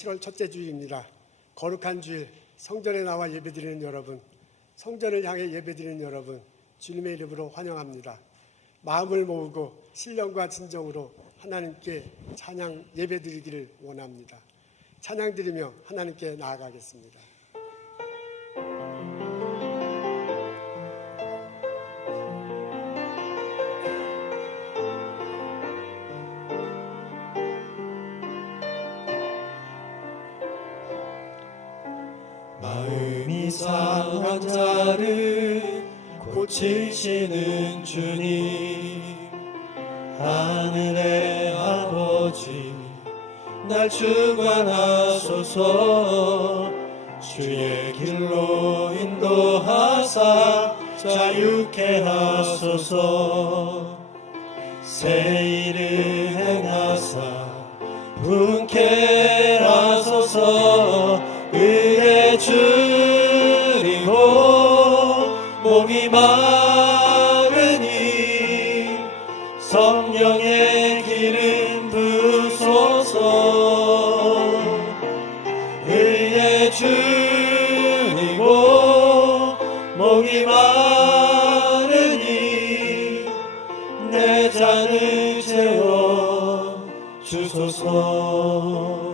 7월 첫째 주일입니다. 거룩한 주일, 성전에 나와 예배드리는 여러분, 성전을 향해 예배드리는 여러분, 주님의 이름으로 환영합니다. 마음을 모으고 신령과 진정으로 하나님께 찬양 예배드리기를 원합니다. 찬양 드리며 하나님께 나아가겠습니다. 마음이 상한 자를 고치시는 주님, 하늘의 아버지 날 주관하소서. 주의 길로 인도하사 자유케 하소서. 새 일을 행하사 분케 하소서. 의에 줄이고 목이 마르니 성령의 기름 부소서. 의에 줄이고 목이 마르니 내 잔을 채워 주소서.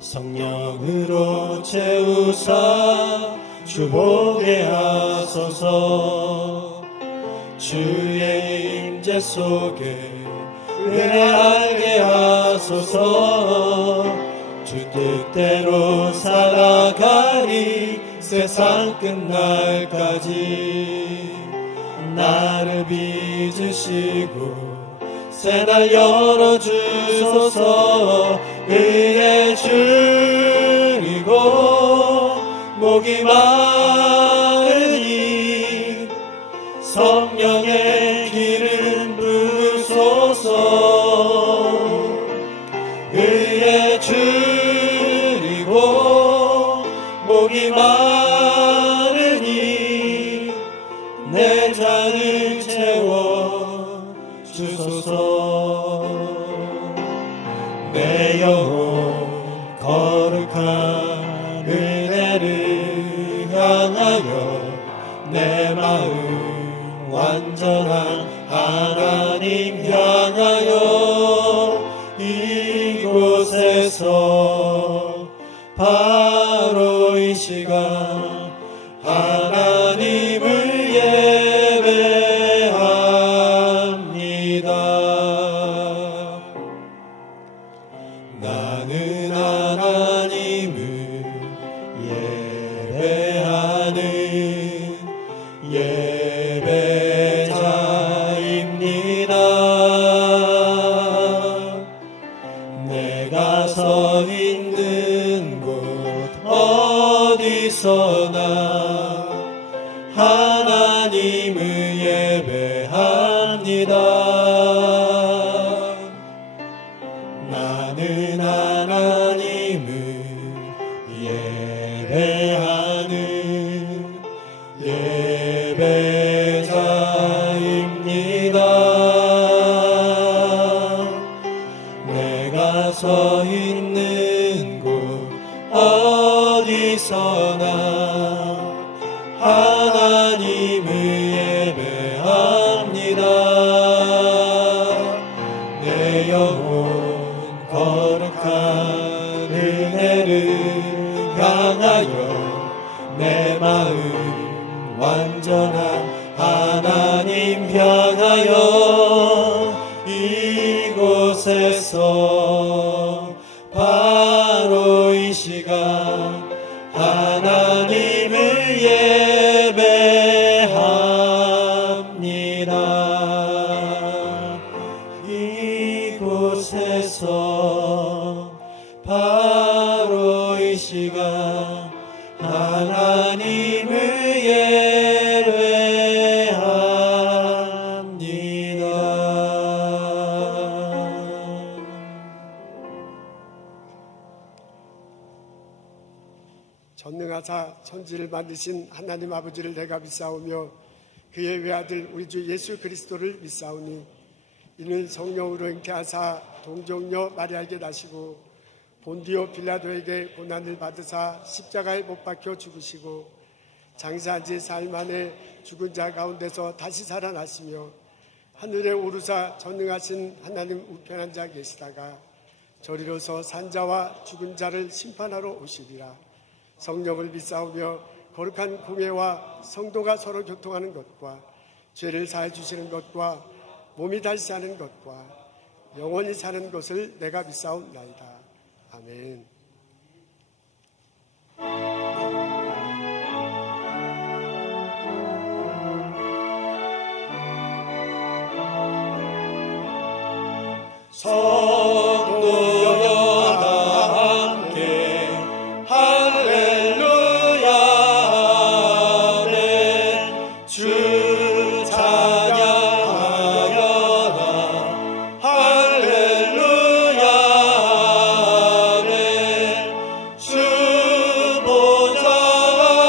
성령으로 채우사 주보게 하소서. 주의 임재 속에 은혜 알게 하소서. 주 뜻대로 살아가리 세상 끝날까지. 나를 빚으시고 새날 열어주소서. 의에 줄이고 목이 마르니 성령의 기름 부소서. 의에 줄이고 목이 마르니 내 잔을 채워 주소서. 내 영혼 거룩한 은혜를 향하여 내 마음 완전한 하나님 향하여 이곳에서 바로 이 시간 하나님을 예배합니다. 나는 하나님을 예배하는 예배자입니다. 내가 서 있는 곳 어디서나 하나님을 예배합니다. 나는 하나님을 예배하는 예배자입니다. 내가 서 있는 곳 어디서나 하나님을 예배합니다. 내 영혼 거룩한 은혜를 향하여 내 마음 완전한 하나님 향하여 이곳에서 바로 이 시간 하나님을 예배합니다. 이곳에서 바로 이 시간 하나님을 예배합니다. 전능하사 천지를 만드신 하나님 아버지를 내가 믿사오며 그의 외아들 우리 주 예수 그리스도를 믿사오니 이는 성령으로 잉태하사 동정녀 마리아에게 나시고 본디오 빌라도에게 고난을 받으사 십자가에 못 박혀 죽으시고 장사한 지 사흘 만에 죽은 자 가운데서 다시 살아나시며 하늘에 오르사 전능하신 하나님 우편한 자 계시다가 저리로서 산자와 죽은 자를 심판하러 오시리라. 성령을 믿사오며 거룩한 공예와 성도가 서로 교통하는 것과 죄를 사해 주시는 것과 몸이 다시 사는 것과 영원히 사는 것을 내가 믿사옵나이다. 아멘. 성도여 다 함께 할렐루야 아멘. 주 찬양하여라 할렐루야 아멘. 주 보좌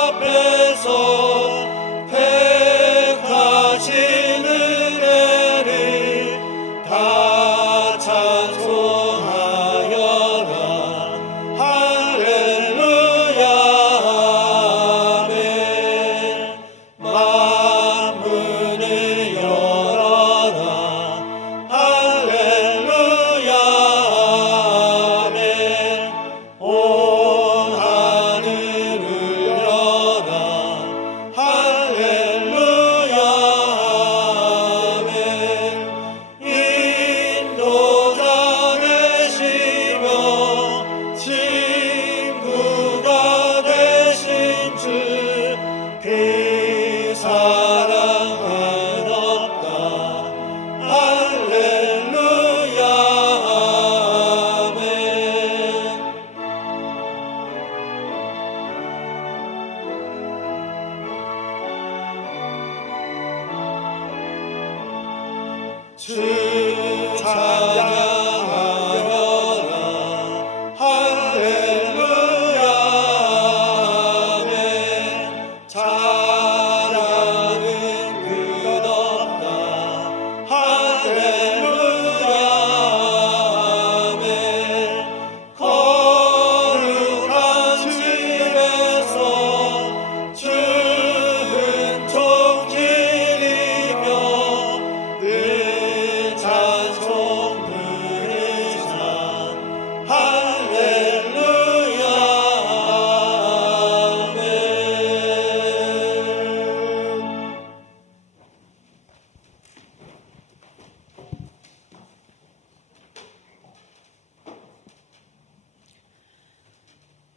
앞에서 택하신 은혜를 다 찬송하여라 할렐루야 아멘. 만문을 열어라 할렐루야 아멘. 온 하늘을 열어라 할렐루야 아멘. 인도자 되시며 친구가 되신 주 그 사랑은 없다 할렐루야 아멘. 주 찬양하여라 할렐루야 아멘. 찬양은 끝없다 할렐루야 아멘. 거룩한 집에서 주는 종길이며 늘 찬송 부르자 할렐루야 아멘.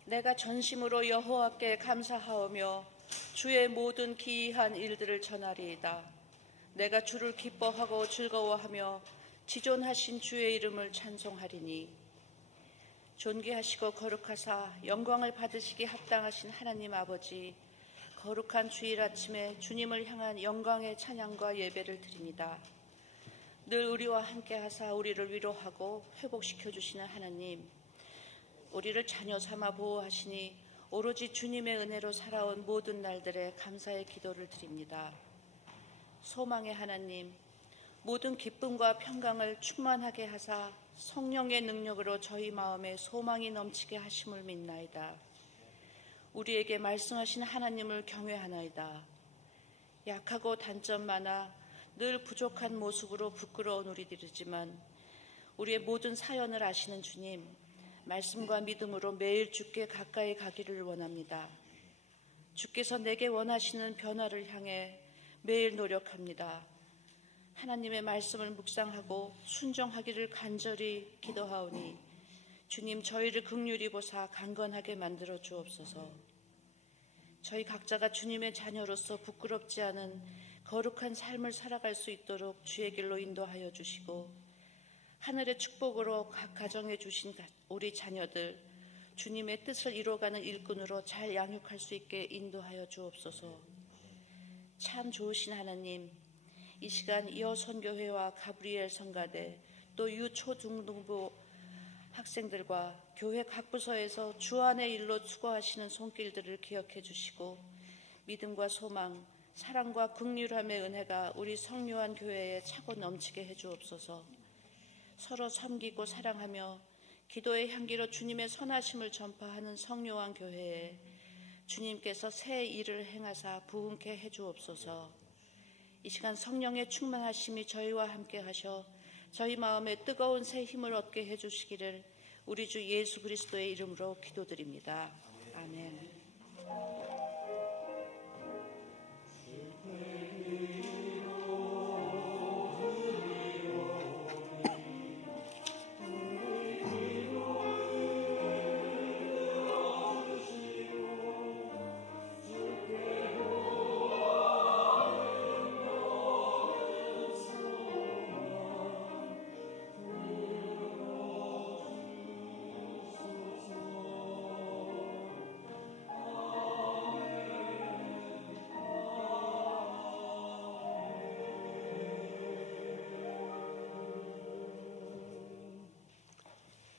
내가 전심으로 여호와께 감사하오며 주의 모든 기이한 일들을 전하리이다. 내가 주를 기뻐하고 즐거워하며 지존하신 주의 이름을 찬송하리니 존귀하시고 거룩하사 영광을 받으시기 합당하신 하나님 아버지, 거룩한 주일 아침에 주님을 향한 영광의 찬양과 예배를 드립니다. 늘 우리와 함께 하사 우리를 위로하고 회복시켜 주시는 하나님, 우리를 자녀 삼아 보호하시니 오로지 주님의 은혜로 살아온 모든 날들에 감사의 기도를 드립니다. 소망의 하나님, 모든 기쁨과 평강을 충만하게 하사 성령의 능력으로 저희 마음에 소망이 넘치게 하심을 믿나이다. 우리에게 말씀하신 하나님을 경외하나이다. 약하고 단점 많아 늘 부족한 모습으로 부끄러운 우리들이지만 우리의 모든 사연을 아시는 주님, 말씀과 믿음으로 매일 주께 가까이 가기를 원합니다. 주께서 내게 원하시는 변화를 향해 매일 노력합니다. 하나님의 말씀을 묵상하고 순종하기를 간절히 기도하오니 주님, 저희를 긍휼히 보사 강건하게 만들어 주옵소서. 저희 각자가 주님의 자녀로서 부끄럽지 않은 거룩한 삶을 살아갈 수 있도록 주의 길로 인도하여 주시고, 하늘의 축복으로 각 가정에 주신 우리 자녀들 주님의 뜻을 이루어가는 일꾼으로 잘 양육할 수 있게 인도하여 주옵소서. 참 좋으신 하나님, 이 시간 이어선교회와 가브리엘 성가대 또 유초중등부 학생들과 교회 각 부서에서 주안의 일로 수고하시는 손길들을 기억해 주시고, 믿음과 소망, 사랑과 긍휼함의 은혜가 우리 성묘한 교회에 차고 넘치게 해 주옵소서. 서로 섬기고 사랑하며 기도의 향기로 주님의 선하심을 전파하는 성요한 교회에 주님께서 새 일을 행하사 부흥케 해주옵소서. 이 시간 성령의 충만하심이 저희와 함께 하셔 저희 마음에 뜨거운 새 힘을 얻게 해주시기를 우리 주 예수 그리스도의 이름으로 기도드립니다. 아멘.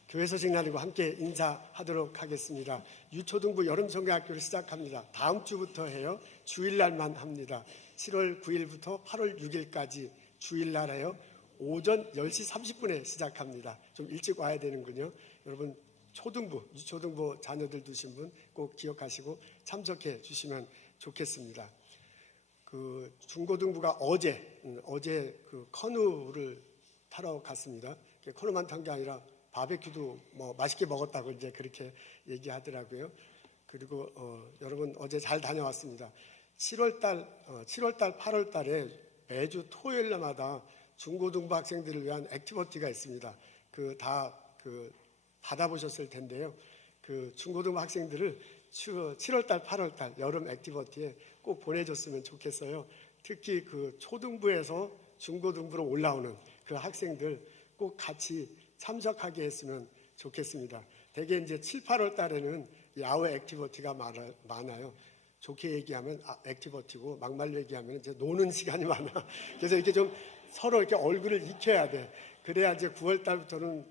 교회 소식 나누고 함께 인사하도록 하겠습니다. 유초등부 여름성경학교를 시작합니다. 다음 주부터 해요. 주일날만 합니다. 7월 9일부터 8월 6일까지 주일날 해요. 오전 10시 30분에 시작합니다. 좀 일찍 와야 되는군요. 여러분 초등부, 유초등부 자녀들 두신 분 꼭 기억하시고 참석해 주시면 좋겠습니다. 그 중고등부가 어제 그 커누를 타러 갔습니다. 커누만 탄 게 아니라 바베큐도 뭐 맛있게 먹었다고 이제 그렇게 얘기하더라고요. 그리고 여러분 어제 잘 다녀왔습니다. 7월달, 8월달에 매주 토요일마다 중고등부 학생들을 위한 액티비티가 있습니다. 다 받아보셨을 텐데요. 그 중고등부 학생들을 7월달, 8월달 여름 액티비티에 꼭 보내줬으면 좋겠어요. 특히 그 초등부에서 중고등부로 올라오는 그 학생들 꼭 같이 참석하게 했으면 좋겠습니다. 대개 이제 7, 8월 달에는 야외 액티비티가 많아요. 좋게 얘기하면 액티비티고 막말로 얘기하면 이제 노는 시간이 많아. 그래서 이렇게 좀 서로 이렇게 얼굴을 익혀야 돼. 그래야 이제 9월 달부터는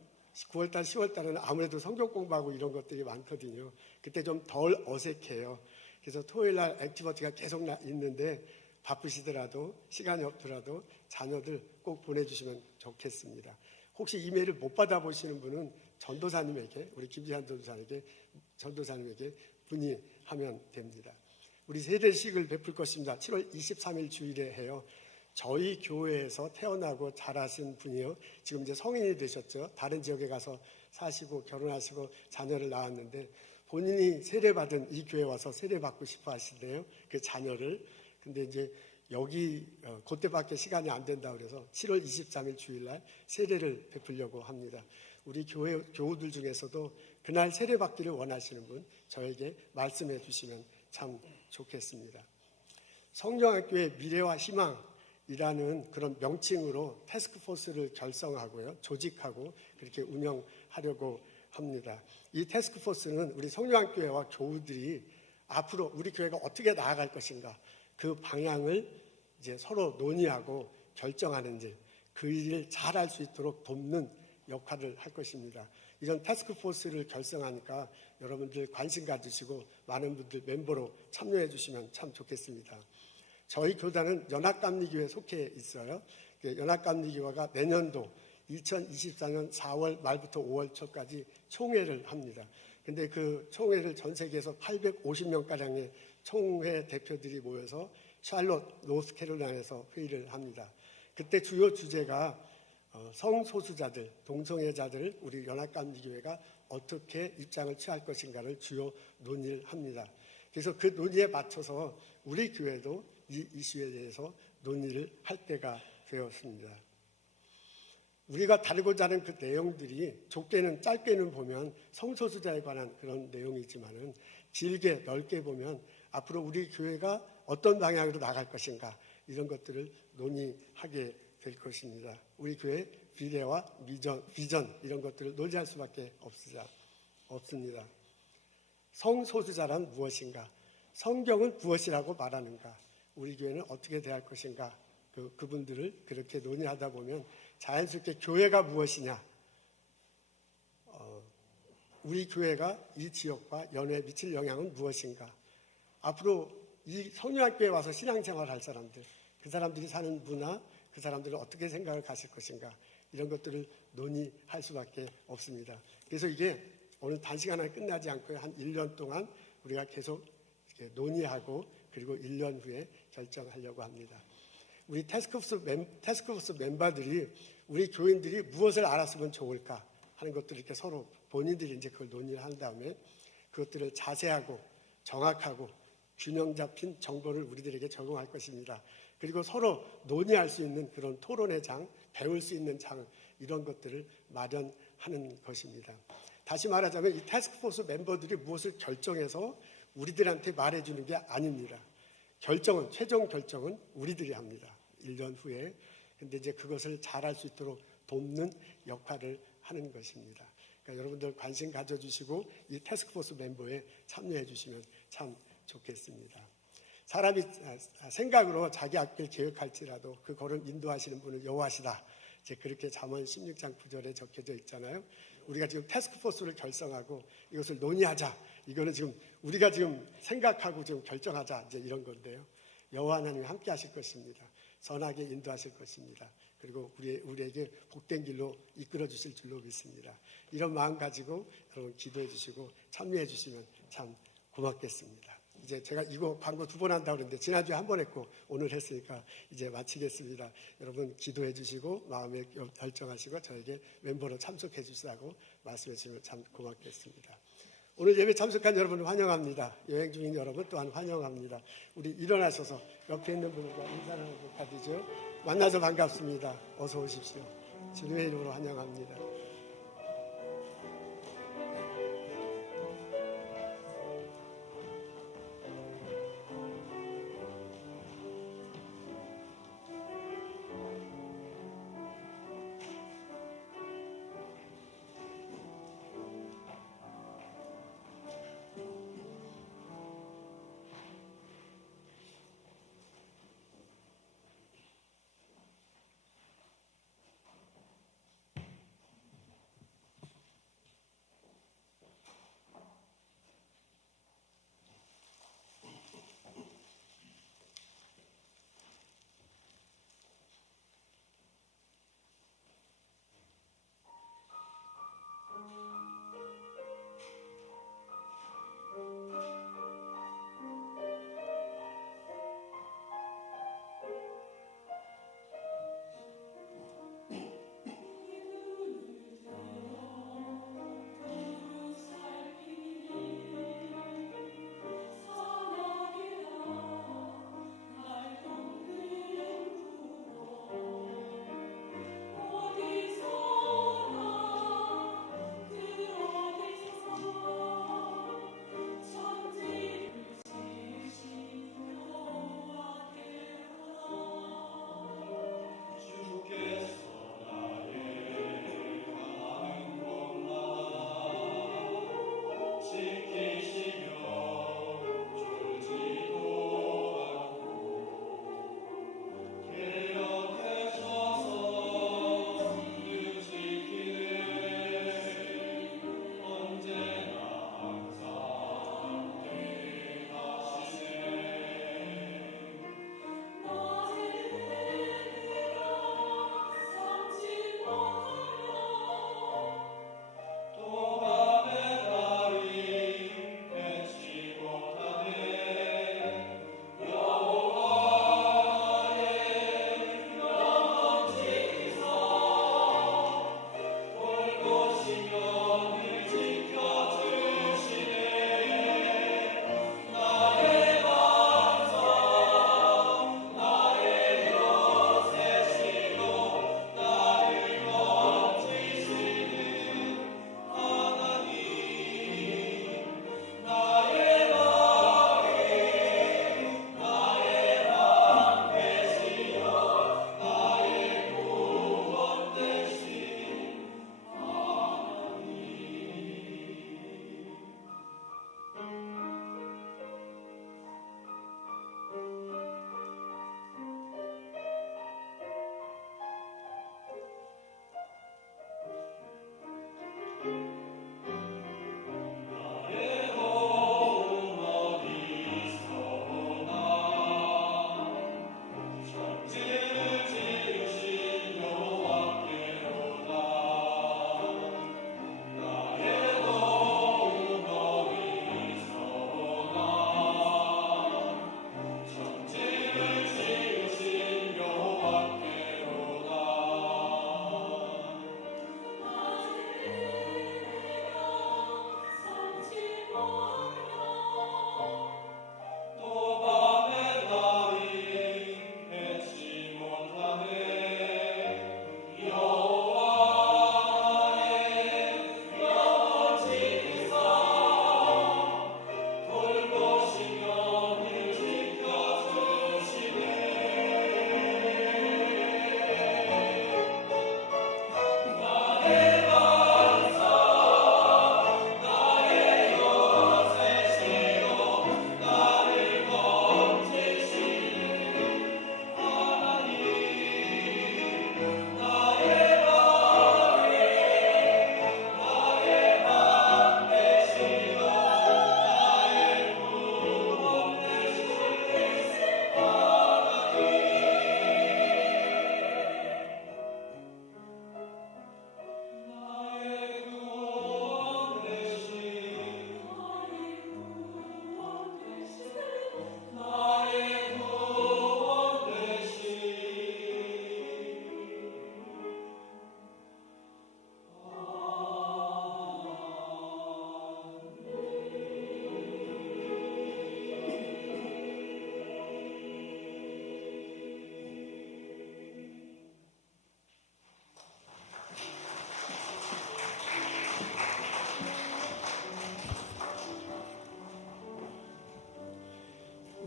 9월 달, 10월 달에는 아무래도 성경 공부하고 이런 것들이 많거든요. 그때 좀 덜 어색해요. 그래서 토요일 날 액티비티가 계속 있는데 바쁘시더라도 시간이 없더라도 자녀들 꼭 보내주시면 좋겠습니다. 혹시 이메일을 못 받아보시는 분은 전도사님에게, 우리 김지한 전도사님에게 문의하면 됩니다. 우리 세대식을 베풀 것입니다. 7월 23일 주일에 해요. 저희 교회에서 태어나고 자라신 분이요. 지금 이제 성인이 되셨죠. 다른 지역에 가서 사시고 결혼하시고 자녀를 낳았는데 본인이 세례받은 이 교회에 와서 세례받고 싶어 하시대요. 그 자녀를. 근데 이제 여기 그때밖에 시간이 안 된다고 그래서 7월 23일 주일날 세례를 베풀려고 합니다. 우리 교회 교우들 중에서도 그날 세례받기를 원하시는 분 저에게 말씀해 주시면 참 좋겠습니다. 성령학교의 미래와 희망이라는 그런 명칭으로 태스크포스를 결성하고요. 조직하고 그렇게 운영하려고 합니다. 이 태스크포스는 우리 성령학교와 교우들이 앞으로 우리 교회가 어떻게 나아갈 것인가 그 방향을 이제 서로 논의하고 결정하는 일, 그 일을 잘할 수 있도록 돕는 역할을 할 것입니다. 이런 태스크포스를 결성하니까 여러분들 관심 가지시고 많은 분들 멤버로 참여해 주시면 참 좋겠습니다. 저희 교단은 연합감리교회에 속해 있어요. 연합감리교회가 내년도 2024년 4월 말부터 5월 초까지 총회를 합니다. 근데 그 총회를 전 세계에서 850명가량의 총회 대표들이 모여서 샬롯, 노스캐롤라인에서 회의를 합니다. 그때 주요 주제가 성소수자들, 동성애자들을 우리 연합감리교회가 어떻게 입장을 취할 것인가를 주요 논의를 합니다. 그래서 그 논의에 맞춰서 우리 교회도 이 이슈에 대해서 논의를 할 때가 되었습니다. 우리가 다루고자 하는 그 내용들이 짧게는 보면 성소수자에 관한 그런 내용이지만은 길게 넓게 보면 앞으로 우리 교회가 어떤 방향으로 나갈 것인가 이런 것들을 논의하게 될 것입니다. 우리 교회 미래와 비전 이런 것들을 논의할 수밖에 없습니다. 성소수자란 무엇인가? 성경은 무엇이라고 말하는가? 우리 교회는 어떻게 대할 것인가? 그분들을 그렇게 논의하다 보면 자연스럽게 교회가 무엇이냐? 우리 교회가 이 지역과 연회에 미칠 영향은 무엇인가? 앞으로 이 성령학교에 와서 신앙생활 할 사람들, 그 사람들이 사는 문화, 그 사람들은 어떻게 생각을 가질 것인가? 이런 것들을 논의할 수밖에 없습니다. 그래서 이게 오늘 단시간 안에 끝나지 않고 한 1년 동안 우리가 계속 이렇게 논의하고 그리고 1년 후에 결정하려고 합니다. 우리 태스크포스 멤버들이 우리 교인들이 무엇을 알았으면 좋을까 하는 것들을 이렇게 서로 본인들이 이제 그걸 논의를 한 다음에 그것들을 자세하고 정확하고 균형 잡힌 정보를 우리들에게 제공할 것입니다. 그리고 서로 논의할 수 있는 그런 토론의 장, 배울 수 있는 장, 이런 것들을 마련하는 것입니다. 다시 말하자면 이 태스크포스 멤버들이 무엇을 결정해서 우리들한테 말해주는 게 아닙니다. 최종 결정은 우리들이 합니다. 1년 후에. 근데 이제 그것을 잘할 수 있도록 돕는 역할을 하는 것입니다. 그러니까 여러분들 관심 가져주시고 이 태스크포스 멤버에 참여해 주시면 참 좋겠습니다. 사람이 생각으로 자기 앞길 계획할지라도 그 걸음 인도하시는 분을 여호와시다. 이제 그렇게 잠언 16장 9절에 적혀져 있잖아요. 우리가 지금 태스크포스를 결성하고 이것을 논의하자. 이거는 지금 우리가 지금 생각하고 지금 결정하자. 이제 이런 건데요. 여호와 하나님이 함께 하실 것입니다. 선하게 인도하실 것입니다. 그리고 우리에게 복된 길로 이끌어 주실 줄로 믿습니다. 이런 마음 가지고 여러분 기도해 주시고 참여해 주시면 참 고맙겠습니다. 이제 제가 이거 광고 2번 한다고 그랬는데 지난주에 한 번 했고 오늘 했으니까 이제 마치겠습니다. 여러분 기도해 주시고 마음에 결정하시고 저에게 멤버로 참석해 주시라고 말씀해 주시면 참 고맙겠습니다. 오늘 예배 참석한 여러분을 환영합니다. 여행 중인 여러분 또한 환영합니다. 우리 일어나셔서 옆에 있는 분과 인사를 하고 가시죠. 만나서 반갑습니다. 어서 오십시오. 주님의 이름으로 환영합니다.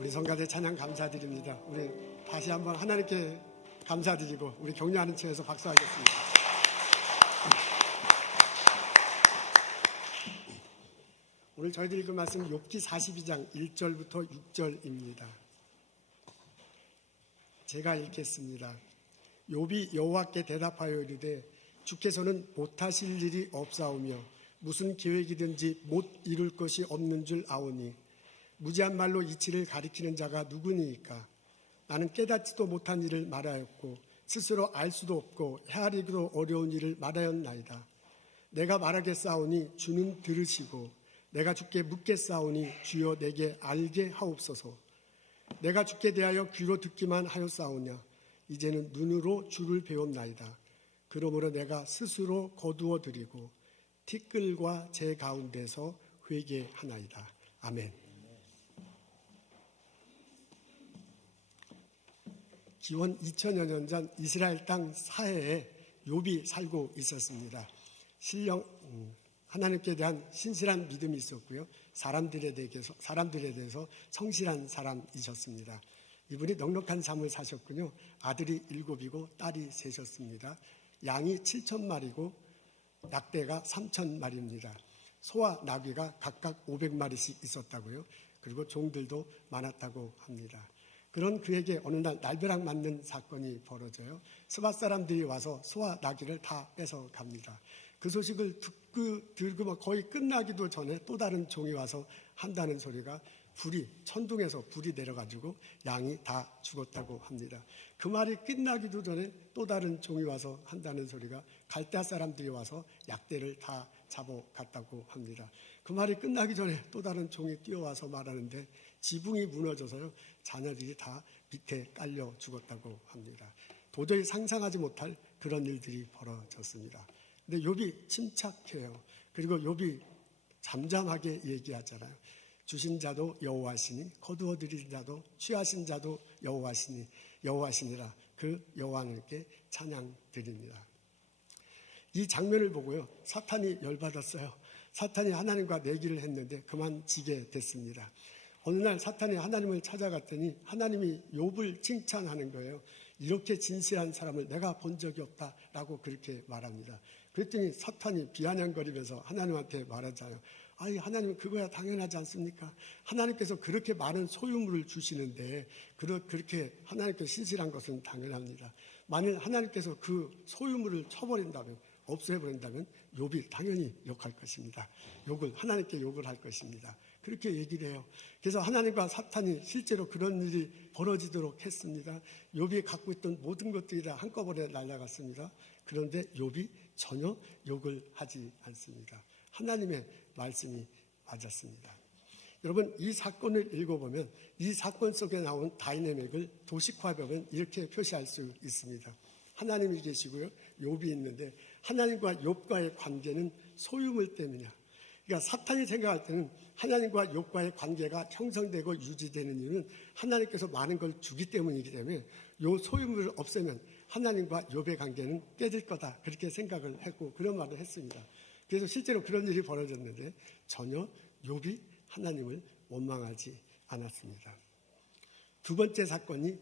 우리 성가대 찬양 감사드립니다. 우리 다시 한번 하나님께 감사드리고 우리 격려하는 층에서 박수하겠습니다. 오늘 저희들 읽은 말씀 욥기 42장 1절부터 6절입니다. 제가 읽겠습니다. 욥이 여호와께 대답하여 이르되 주께서는 못하실 일이 없사오며 무슨 계획이든지 못 이룰 것이 없는 줄 아오니 무지한 말로 이치를 가리키는 자가 누구니이까. 나는 깨닫지도 못한 일을 말하였고 스스로 알 수도 없고 헤아리기도 어려운 일을 말하였나이다. 내가 말하겠사오니 주는 들으시고 내가 주께 묻겠사오니 주여 내게 알게 하옵소서. 내가 주께 대하여 귀로 듣기만 하였사오냐 이제는 눈으로 주를 배웠나이다. 그러므로 내가 스스로 거두어 드리고 티끌과 제 가운데서 회개하나이다. 아멘. 기원 2000여 년 전 이스라엘 땅 사해에 욥이 살고 있었습니다. 하나님께 대한 신실한 믿음이 있었고요. 사람들에 대해서 성실한 사람이셨습니다. 이분이 넉넉한 삶을 사셨군요. 아들이 7이고 딸이 3셨습니다. 양이 7,000마리고 낙대가 3,000마리입니다. 소와 나귀가 각각 500마리씩 있었다고요. 그리고 종들도 많았다고 합니다. 그런 그에게 어느 날 날벼락 맞는 사건이 벌어져요. 스밧 사람들이 와서 소와 나귀를 다 뺏어갑니다. 그 소식을 들고 거의 끝나기도 전에 또 다른 종이 와서 한다는 소리가 천둥에서 불이 내려가지고 양이 다 죽었다고 합니다. 그 말이 끝나기도 전에 또 다른 종이 와서 한다는 소리가 갈대아 사람들이 와서 약대를 다 잡아갔다고 합니다. 그 말이 끝나기 전에 또 다른 종이 뛰어와서 말하는데 지붕이 무너져서요. 자녀들이 다 밑에 깔려 죽었다고 합니다. 도저히 상상하지 못할 그런 일들이 벌어졌습니다. 근데 욥이 침착해요. 그리고 욥이 잠잠하게 얘기하잖아요. 주신 자도 여호와시니 거두어 드린 자도 취하신 자도 여호와시니라. 그 여호와께 찬양 드립니다. 이 장면을 보고요. 사탄이 열받았어요. 사탄이 하나님과 내기를 했는데 그만 지게 됐습니다. 어느 날 사탄이 하나님을 찾아갔더니 하나님이 욥을 칭찬하는 거예요. 이렇게 진실한 사람을 내가 본 적이 없다라고 그렇게 말합니다. 그랬더니 사탄이 비아냥거리면서 하나님한테 말하잖아요. 아니 하나님은 그거야 당연하지 않습니까? 하나님께서 그렇게 많은 소유물을 주시는데 그렇게 하나님께 신실한 것은 당연합니다. 만일 하나님께서 그 소유물을 없애버린다면 욥이 당연히 욕할 것입니다. 하나님께 욕을 할 것입니다. 그렇게 얘기를 해요. 그래서 하나님과 사탄이 실제로 그런 일이 벌어지도록 했습니다. 욥이 갖고 있던 모든 것들이 다 한꺼번에 날아갔습니다. 그런데 욥이 전혀 욕을 하지 않습니다. 하나님의 말씀이 맞았습니다. 여러분 이 사건을 읽어보면 이 사건 속에 나온 다이내믹을 도식화하면 이렇게 표시할 수 있습니다. 하나님이 계시고요. 욥이 있는데 하나님과 욥과의 관계는 소유물 때문이야. 그러니까 사탄이 생각할 때는 하나님과 욥과의 관계가 형성되고 유지되는 이유는 하나님께서 많은 걸 주기 때문이기 때문에 이 소유물을 없애면 하나님과 욥의 관계는 깨질 거다. 그렇게 생각을 했고 그런 말을 했습니다. 그래서 실제로 그런 일이 벌어졌는데 전혀 욥이 하나님을 원망하지 않았습니다. 두 번째 사건이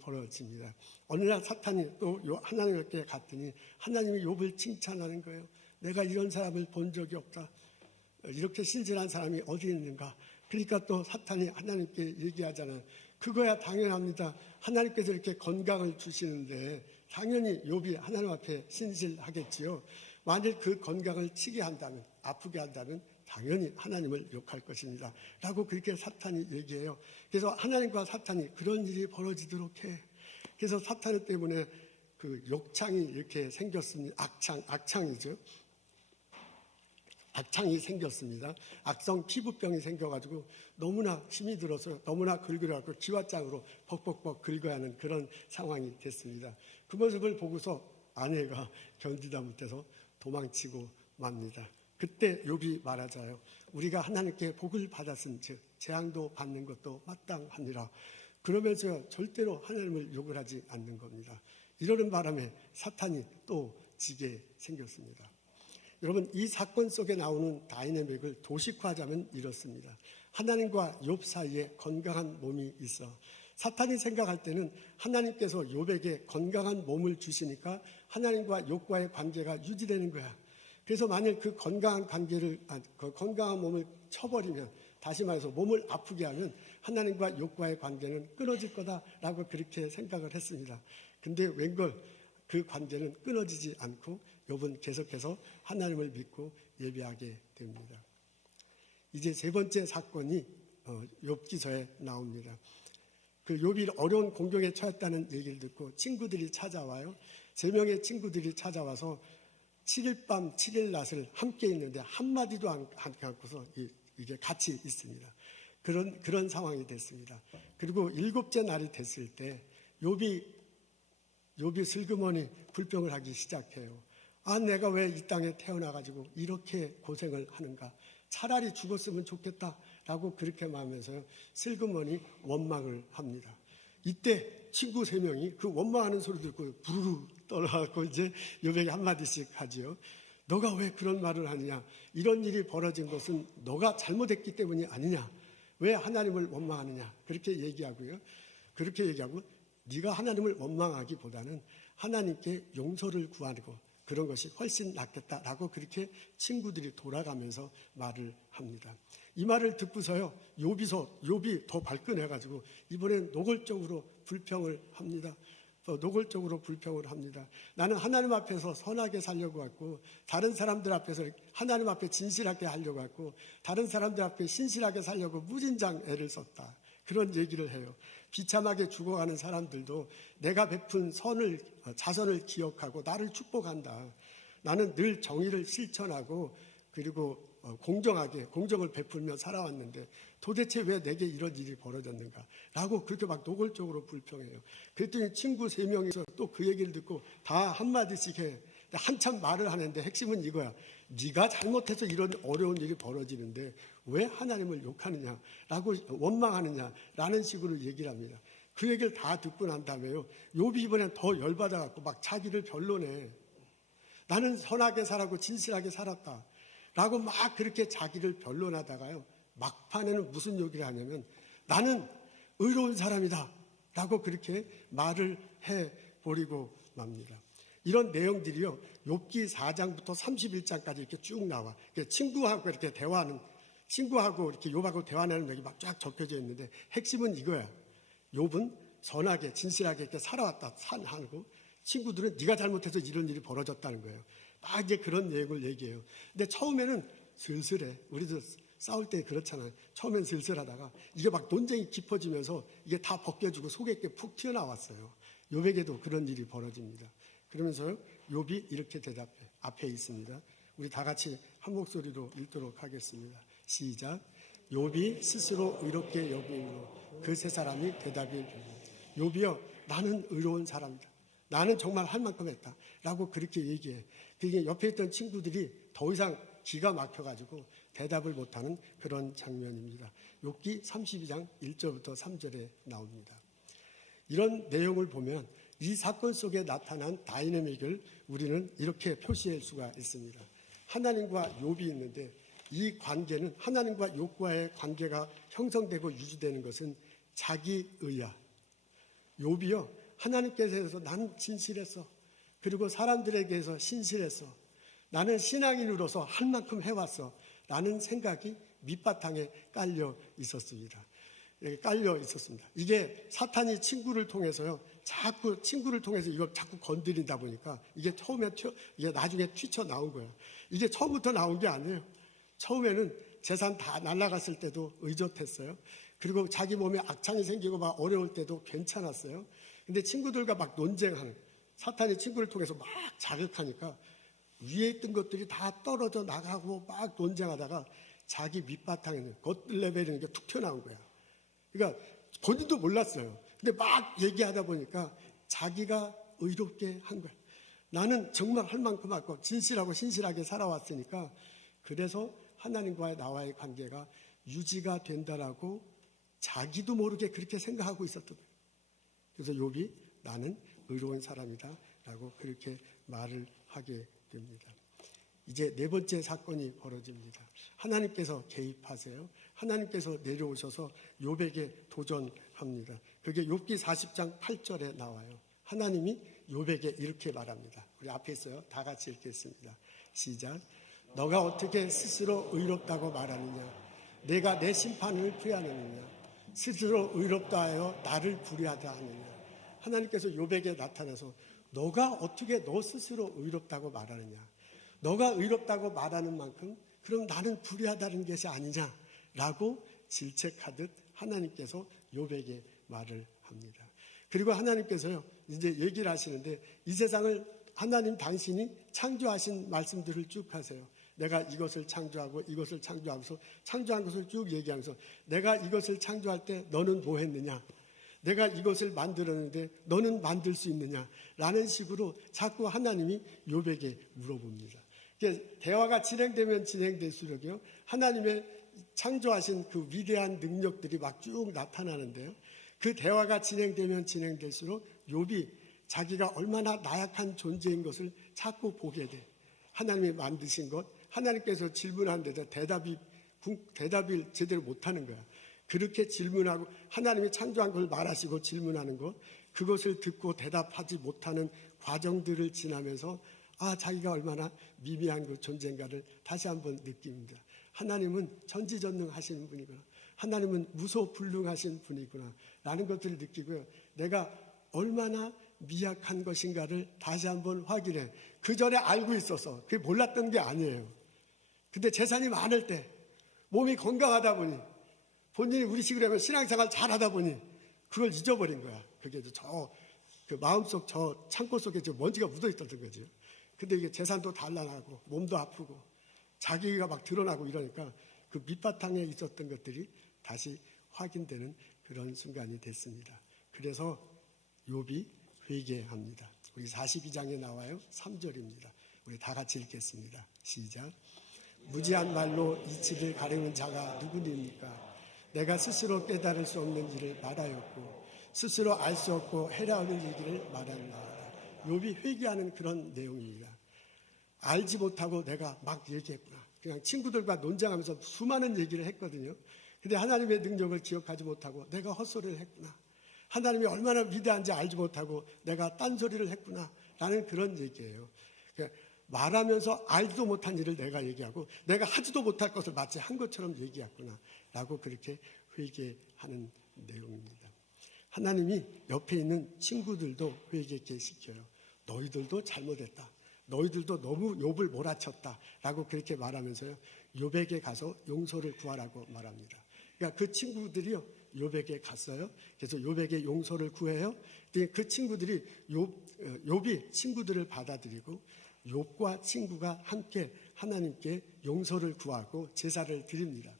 벌어집니다. 어느 날 사탄이 또 하나님께 갔더니 하나님이 욥을 칭찬하는 거예요. 내가 이런 사람을 본 적이 없다. 이렇게 신실한 사람이 어디 있는가. 그러니까 또 사탄이 하나님께 얘기하잖아요. 그거야 당연합니다. 하나님께서 이렇게 건강을 주시는데 당연히 욥이 하나님 앞에 신실하겠지요. 만일 그 건강을 치게 한다면, 아프게 한다면 당연히 하나님을 욕할 것입니다. 라고 그렇게 사탄이 얘기해요. 그래서 하나님과 사탄이 그런 일이 벌어지도록 해. 그래서 사탄 때문에 그 욕창이 이렇게 생겼습니다. 악창이죠. 악창이 생겼습니다. 악성 피부병이 생겨가지고 너무나 힘이 들어서 너무나 긁으려고 기와장으로 벅벅벅 긁어야 하는 그런 상황이 됐습니다. 그 모습을 보고서 아내가 견디다 못해서 도망치고 맙니다. 그때 욥이 말하자요. 우리가 하나님께 복을 받았은즉 재앙도 받는 것도 마땅하니라. 그러면서 절대로 하나님을 욕을 하지 않는 겁니다. 이러는 바람에 사탄이 또 지게 생겼습니다. 여러분 이 사건 속에 나오는 다이내믹을 도식화하자면 이렇습니다. 하나님과 욥 사이에 건강한 몸이 있어. 사탄이 생각할 때는 하나님께서 욥에게 건강한 몸을 주시니까 하나님과 욥과의 관계가 유지되는 거야. 그래서 만일 그 건강한 그 건강한 몸을 쳐버리면, 다시 말해서 몸을 아프게 하면 하나님과 욥과의 관계는 끊어질 거다라고 그렇게 생각을 했습니다. 근데 웬걸 그 관계는 끊어지지 않고 욥은 계속해서 하나님을 믿고 예배하게 됩니다. 이제 세 번째 사건이 욥기서에 나옵니다. 그 욥이 어려운 공경에 처했다는 얘기를 듣고 친구들이 찾아와요. 3명의 친구들이 찾아와서 7일 밤 7일 낮을 함께 있는데 한마디도 안 갖고서 이게 같이 있습니다. 그런 상황이 됐습니다. 그리고 7째 날이 됐을 때 욥이 슬그머니 불평을 하기 시작해요. 아, 내가 왜 이 땅에 태어나가지고 이렇게 고생을 하는가? 차라리 죽었으면 좋겠다라고 그렇게 말하면서요, 슬그머니 원망을 합니다. 이때 친구 3명이 그 원망하는 소리 듣고 부르르 떠나고 이제 욥에게 한마디씩 하지요. 너가 왜 그런 말을 하느냐? 이런 일이 벌어진 것은 너가 잘못했기 때문이 아니냐? 왜 하나님을 원망하느냐? 그렇게 얘기하고요. 그렇게 얘기하고 네가 하나님을 원망하기보다는 하나님께 용서를 구하고 그런 것이 훨씬 낫겠다라고 그렇게 친구들이 돌아가면서 말을 합니다. 이 말을 듣고서요, 욥이 더 발끈해가지고 이번엔 노골적으로 불평을 합니다. 노골적으로 불평을 합니다. 나는 하나님 앞에서 선하게 살려고 왔고, 다른 사람들 앞에서 하나님 앞에 진실하게 하려고 왔고, 다른 사람들 앞에 신실하게 살려고 무진장 애를 썼다. 그런 얘기를 해요. 비참하게 죽어가는 사람들도 내가 베푼 자선을 기억하고 나를 축복한다. 나는 늘 정의를 실천하고 그리고 공정을 베풀며 살아왔는데 도대체 왜 내게 이런 일이 벌어졌는가? 라고 그렇게 막 노골적으로 불평해요. 그랬더니 친구 3명이서 또 그 얘기를 듣고 다 한마디씩 해. 한참 말을 하는데 핵심은 이거야. 네가 잘못해서 이런 어려운 일이 벌어지는데 왜 하나님을 욕하느냐? 라고 원망하느냐? 라는 식으로 얘기를 합니다. 그 얘기를 다 듣고 난 다음에요, 욥이 이번엔 더 열받아갖고 막 자기를 변론해. 나는 선하게 살았고 진실하게 살았다. 라고 막 그렇게 자기를 변론하다가요, 막판에는 무슨 얘기를 하냐면 나는 의로운 사람이다 라고 그렇게 말을 해버리고 맙니다. 이런 내용들이요, 욥기 4장부터 31장까지 이렇게 쭉 나와. 친구하고 이렇게 대화하는, 친구하고 이렇게 욥하고 대화하는 내용이 막 쫙 적혀져 있는데 핵심은 이거야. 욥은 선하게 진실하게 이렇게 살아왔다 하고, 친구들은 네가 잘못해서 이런 일이 벌어졌다는 거예요. 막 이제 그런 내용을 얘기해요. 근데 처음에는 슬슬해. 우리도 싸울 때 그렇잖아요. 처음엔 슬슬하다가 이게 막 논쟁이 깊어지면서 이게 다 벗겨지고 속에 게 푹 튀어나왔어요. 욥에게도 그런 일이 벌어집니다. 그러면서요, 욥이 이렇게 대답해. 앞에 있습니다. 우리 다 같이 한 목소리로 읽도록 하겠습니다. 시작. 욥이 스스로 의롭게 여김으로 그 세 사람이 대답해 주고, 욥이여, 나는 의로운 사람이다. 나는 정말 할 만큼 했다. 라고 그렇게 얘기해. 그게 옆에 있던 친구들이 더 이상 기가 막혀가지고 대답을 못하는 그런 장면입니다. 욥기 32장 1절부터 3절에 나옵니다. 이런 내용을 보면 이 사건 속에 나타난 다이내믹을 우리는 이렇게 표시할 수가 있습니다. 하나님과 욥이 있는데 이 관계는, 하나님과 욥과의 관계가 형성되고 유지되는 것은 자기의야. 욥이요, 하나님께서 나는 진실했어. 그리고 사람들에게서 신실했어. 나는 신앙인으로서 할 만큼 해왔어. 라는 생각이 밑바탕에 깔려 있었습니다. 이게 사탄이 친구를 통해서요, 친구를 통해서 이걸 자꾸 건드린다 보니까 이게 이게 나중에 튀쳐 나온 거예요. 이게 처음부터 나온 게 아니에요. 처음에는 재산 다 날아갔을 때도 의젓했어요. 그리고 자기 몸에 악창이 생기고 막 어려울 때도 괜찮았어요. 근데 친구들과 막 논쟁하는, 사탄이 친구를 통해서 막 자극하니까 위에 있던 것들이 다 떨어져 나가고 막 논쟁하다가 자기 밑바탕에는 겉레벨이 툭 튀어나온 거야. 그러니까 본인도 몰랐어요. 근데 막 얘기하다 보니까 자기가 의롭게 한 거야. 나는 정말 할 만큼 하고 진실하고 신실하게 살아왔으니까 그래서 하나님과의 나와의 관계가 유지가 된다라고 자기도 모르게 그렇게 생각하고 있었던 거예요. 그래서 욥이 나는 의로운 사람이다 라고 그렇게 말을 하게 됩니다. 이제 네 번째 사건이 벌어집니다. 하나님께서 개입하세요. 하나님께서 내려오셔서 욥에게 도전합니다. 그게 욥기 40장 8절에 나와요. 하나님이 욥에게 이렇게 말합니다. 우리 앞에 있어요. 다 같이 읽겠습니다. 시작. 너가 어떻게 스스로 의롭다고 말하느냐? 내가 내 심판을 피하느냐? 스스로 의롭다 하여 나를 불의하다 하느냐? 하나님께서 욥에게 나타나서 너가 어떻게 너 스스로 의롭다고 말하느냐? 너가 의롭다고 말하는 만큼 그럼 나는 불의하다는 것이 아니냐라고 질책하듯 하나님께서 욥에게 말을 합니다. 그리고 하나님께서요 이제 얘기를 하시는데 이 세상을 하나님 당신이 창조하신 말씀들을 쭉 하세요. 내가 이것을 창조하고 이것을 창조하면서 창조한 것을 쭉 얘기하면서 내가 이것을 창조할 때 너는 뭐 했느냐? 내가 이것을 만들었는데 너는 만들 수 있느냐? 라는 식으로 자꾸 하나님이 욥에게 물어봅니다. 대화가 진행되면 진행될수록요 하나님의 창조하신 그 위대한 능력들이 막 쭉 나타나는데요. 그 대화가 진행되면 진행될수록 욥이 자기가 얼마나 나약한 존재인 것을 자꾸 보게 돼. 하나님이 만드신 것, 하나님께서 질문하는데도 대답을 제대로 못하는 거야. 그렇게 질문하고 하나님이 창조한 걸 말하시고 질문하는 것, 그것을 듣고 대답하지 못하는 과정들을 지나면서 자기가 얼마나 미미한 그 존재인가를 다시 한번 느낍니다. 하나님은 전지전능하신 분이구나. 하나님은 무소불능하신 분이구나. 라는 것들을 느끼고요. 내가 얼마나 미약한 것인가를 다시 한번 확인해. 그 전에 알고 있어서 그게 몰랐던 게 아니에요. 근데 재산이 많을 때 몸이 건강하다 보니 본인이 우리식으로 하면 신앙생활 잘하다 보니 그걸 잊어버린 거야. 그게 그 마음속 저 창고 속에 저 먼지가 묻어있던 거죠. 근데 이게 재산도 단란하고 몸도 아프고 자기가 막 드러나고 이러니까 그 밑바탕에 있었던 것들이 다시 확인되는 그런 순간이 됐습니다. 그래서 욥이 회개합니다. 우리 42장에 나와요. 3절입니다. 우리 다 같이 읽겠습니다. 시작. 무지한 말로 이치를 가르는 자가 누구니까? 내가 스스로 깨달을 수 없는 일을 말하였고 스스로 알 수 없고 해라하는 얘기를 말하였나이다. 욥이 회개하는 그런 내용입니다. 알지 못하고 내가 막 얘기했구나. 그냥 친구들과 논쟁하면서 수많은 얘기를 했거든요. 근데 하나님의 능력을 기억하지 못하고 내가 헛소리를 했구나. 하나님이 얼마나 위대한지 알지 못하고 내가 딴소리를 했구나. 라는 그런 얘기예요. 그러니까 말하면서 알지도 못한 일을 내가 얘기하고 내가 하지도 못할 것을 마치 한 것처럼 얘기했구나. 라고 그렇게 회개하는 내용입니다. 하나님이 옆에 있는 친구들도 회개케 시켜요. 너희들도 잘못했다. 너희들도 너무 욥을 몰아쳤다. 라고 그렇게 말하면서요. 욥에게 가서 용서를 구하라고 말합니다. 그러니까 그 친구들이요. 욥에게 갔어요. 그래서 욥에게 용서를 구해요. 그 친구들이 욥이 친구들을 받아들이고 욥과 친구가 함께 하나님께 용서를 구하고 제사를 드립니다.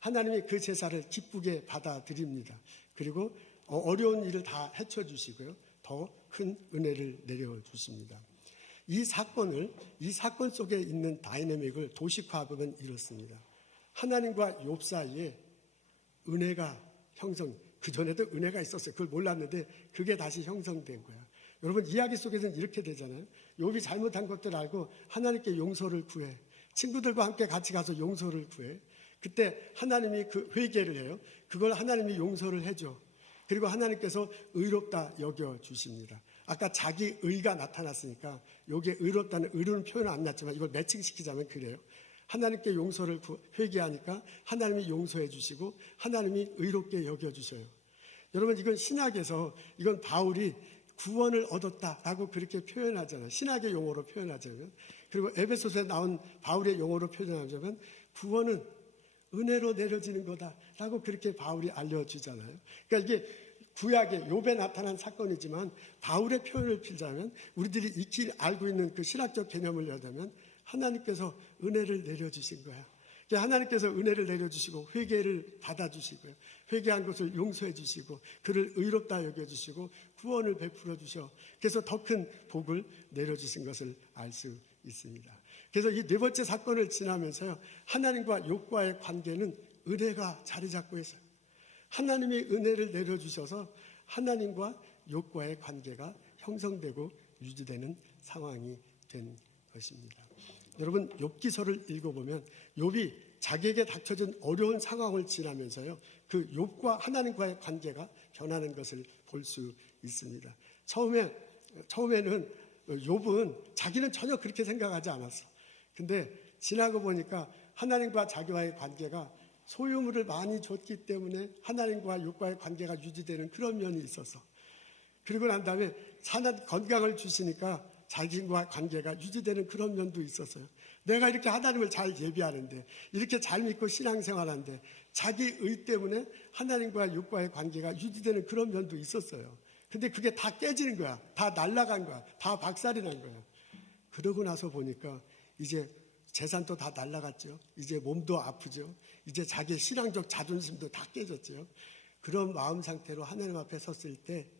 하나님이 그 제사를 기쁘게 받아들입니다. 그리고 어려운 일을 다 헤쳐주시고요. 더 큰 은혜를 내려주십니다. 이 사건 속에 있는 다이내믹을 도식화하면 이렇습니다. 하나님과 욥 사이에 은혜가 그전에도 은혜가 있었어요. 그걸 몰랐는데 그게 다시 형성된 거야. 여러분 이야기 속에서는 이렇게 되잖아요. 욥이 잘못한 것들 알고 하나님께 용서를 구해. 친구들과 함께 같이 가서 용서를 구해. 그때 하나님이 그 회개를 해요. 그걸 하나님이 용서를 해줘. 그리고 하나님께서 의롭다 여겨주십니다. 아까 자기 의가 나타났으니까 여기에 의롭다는 의로는 표현 안 났지만 이걸 매칭시키자면 그래요. 하나님께 용서를 회개하니까 하나님이 용서해 주시고 하나님이 의롭게 여겨주셔요. 여러분 이건 신학에서 이건 바울이 구원을 얻었다라고 그렇게 표현하잖아요. 신학의 용어로 표현하자면. 그리고 에베소서에 나온 바울의 용어로 표현하자면 구원은 은혜로 내려지는 거다라고 그렇게 바울이 알려주잖아요. 그러니까 이게 구약의 욥에 나타난 사건이지만 바울의 표현을 필자면 우리들이 익히 알고 있는 그 신학적 개념을 여자면 하나님께서 은혜를 내려주신 거야. 하나님께서 은혜를 내려주시고 회개를 받아주시고요. 회개한 것을 용서해 주시고 그를 의롭다 여겨주시고 구원을 베풀어 주셔. 그래서 더 큰 복을 내려주신 것을 알 수 있습니다. 그래서 이 네 번째 사건을 지나면서요. 하나님과 욥과의 관계는 은혜가 자리 잡고 있어요. 하나님이 은혜를 내려주셔서 하나님과 욥과의 관계가 형성되고 유지되는 상황이 된 것입니다. 여러분 욥기서를 읽어보면 욥이 자기에게 닥쳐진 어려운 상황을 지나면서요, 그 욥과 하나님과의 관계가 변하는 것을 볼 수 있습니다. 처음에는 욥은 자기는 전혀 그렇게 생각하지 않았어. 근데 지나고 보니까 하나님과 자기와의 관계가 소유물을 많이 줬기 때문에 하나님과 욥과의 관계가 유지되는 그런 면이 있어서, 그리고 난 다음에 건강을 주시니까 자신과 관계가 유지되는 그런 면도 있었어요. 내가 이렇게 하나님을 잘 예비하는데, 이렇게 잘 믿고 신앙생활하는데 자기 의 때문에 하나님과 욥과의 관계가 유지되는 그런 면도 있었어요. 근데 그게 다 깨지는 거야. 다 날아간 거야. 다 박살이 난 거야. 그러고 나서 보니까 이제 재산도 다 날아갔죠. 이제 몸도 아프죠. 이제 자기의 신앙적 자존심도 다 깨졌죠. 그런 마음 상태로 하나님 앞에 섰을 때,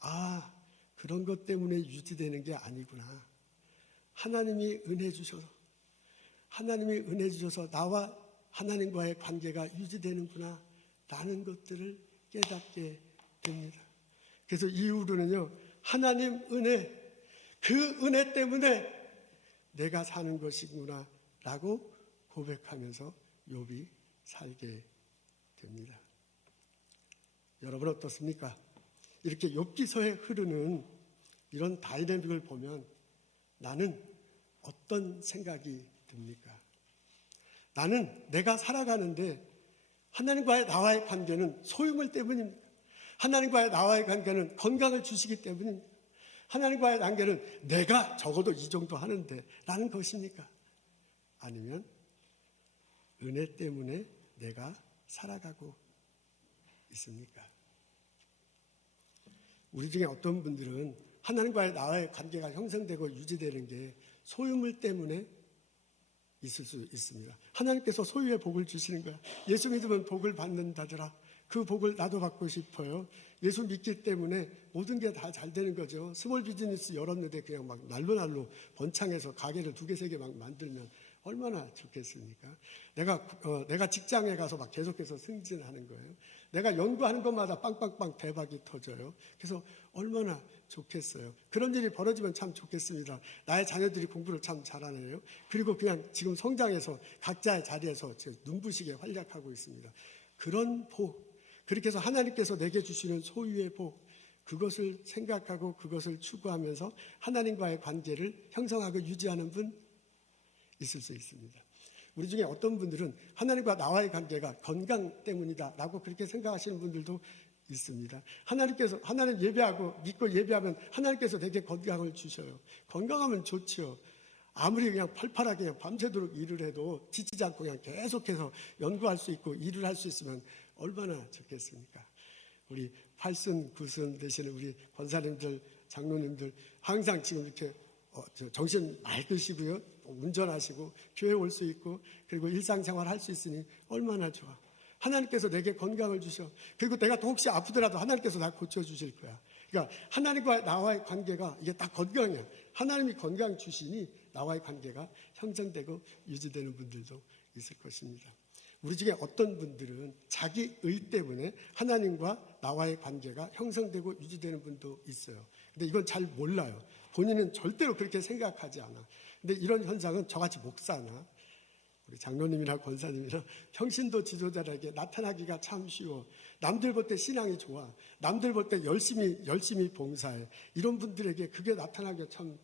아, 그런 것 때문에 유지되는 게 아니구나. 하나님이 은혜 주셔서 나와 하나님과의 관계가 유지되는구나 라는 것들을 깨닫게 됩니다. 그래서 이후로는요, 하나님 은혜, 그 은혜 때문에 내가 사는 것이구나 라고 고백하면서 욥이 살게 됩니다. 여러분 어떻습니까? 이렇게 욥기서에 흐르는 이런 다이내믹을 보면 나는 어떤 생각이 듭니까? 나는 내가 살아가는데 하나님과의 나와의 관계는 소유물 때문입니까? 하나님과의 나와의 관계는 건강을 주시기 때문입니까? 하나님과의 관계는 내가 적어도 이 정도 하는데 라는 것입니까? 아니면 은혜 때문에 내가 살아가고 있습니까? 우리 중에 어떤 분들은 하나님과의 나와의 관계가 형성되고 유지되는 게 소유물 때문에 있을 수 있습니다. 하나님께서 소유의 복을 주시는 거야. 예수 믿으면 복을 받는다더라. 그 복을 나도 받고 싶어요. 예수 믿기 때문에 모든 게 다 잘 되는 거죠. 스몰 비즈니스 열었는데 그냥 막 날로 번창해서 가게를 2개, 3개 막 만들면 얼마나 좋겠습니까? 내가 직장에 가서 막 계속해서 승진하는 거예요. 내가 연구하는 것마다 빵빵빵 대박이 터져요. 그래서 얼마나 좋겠어요. 그런 일이 벌어지면 참 좋겠습니다. 나의 자녀들이 공부를 참 잘하네요. 그리고 그냥 지금 성장해서 각자의 자리에서 눈부시게 활약하고 있습니다. 그런 복, 그렇게 해서 하나님께서 내게 주시는 소유의 복, 그것을 생각하고 그것을 추구하면서 하나님과의 관계를 형성하고 유지하는 분 있을 수 있습니다. 우리 중에 어떤 분들은 하나님과 나와의 관계가 건강 때문이다 라고 그렇게 생각하시는 분들도 있습니다. 하나님 예배하고 믿고 예배하면 하나님께서 내게 건강을 주셔요. 건강하면 좋죠. 아무리 그냥 팔팔하게 그냥 밤새도록 일을 해도 지치지 않고 그냥 계속해서 연구할 수 있고 일을 할 수 있으면 얼마나 좋겠습니까? 우리 8순, 9순 되시는 우리 권사님들, 장로님들 항상 지금 이렇게 정신 맑으시고요, 운전하시고 교회 올 수 있고 그리고 일상생활 할 수 있으니 얼마나 좋아. 하나님께서 내게 건강을 주셔. 그리고 내가 또 혹시 아프더라도 하나님께서 나 고쳐주실 거야. 그러니까 하나님과 나와의 관계가 이게 딱 건강이야. 하나님이 건강 주시니 나와의 관계가 형성되고 유지되는 분들도 있을 것입니다. 우리 중에 어떤 분들은 자기 의 때문에 하나님과 나와의 관계가 형성되고 유지되는 분도 있어요. 근데 이건 잘 몰라요. 본인은 절대로 그렇게 생각하지 않아. 근데 이런 현상은 저같이 목사나 우리 장로님이나 권사님이나 평신도 지도자들에게 나타나기가 참 쉬워. 남들 볼 때 신앙이 좋아. 남들 볼 때 열심히 봉사해. 이런 분들에게 그게 나타나기가 참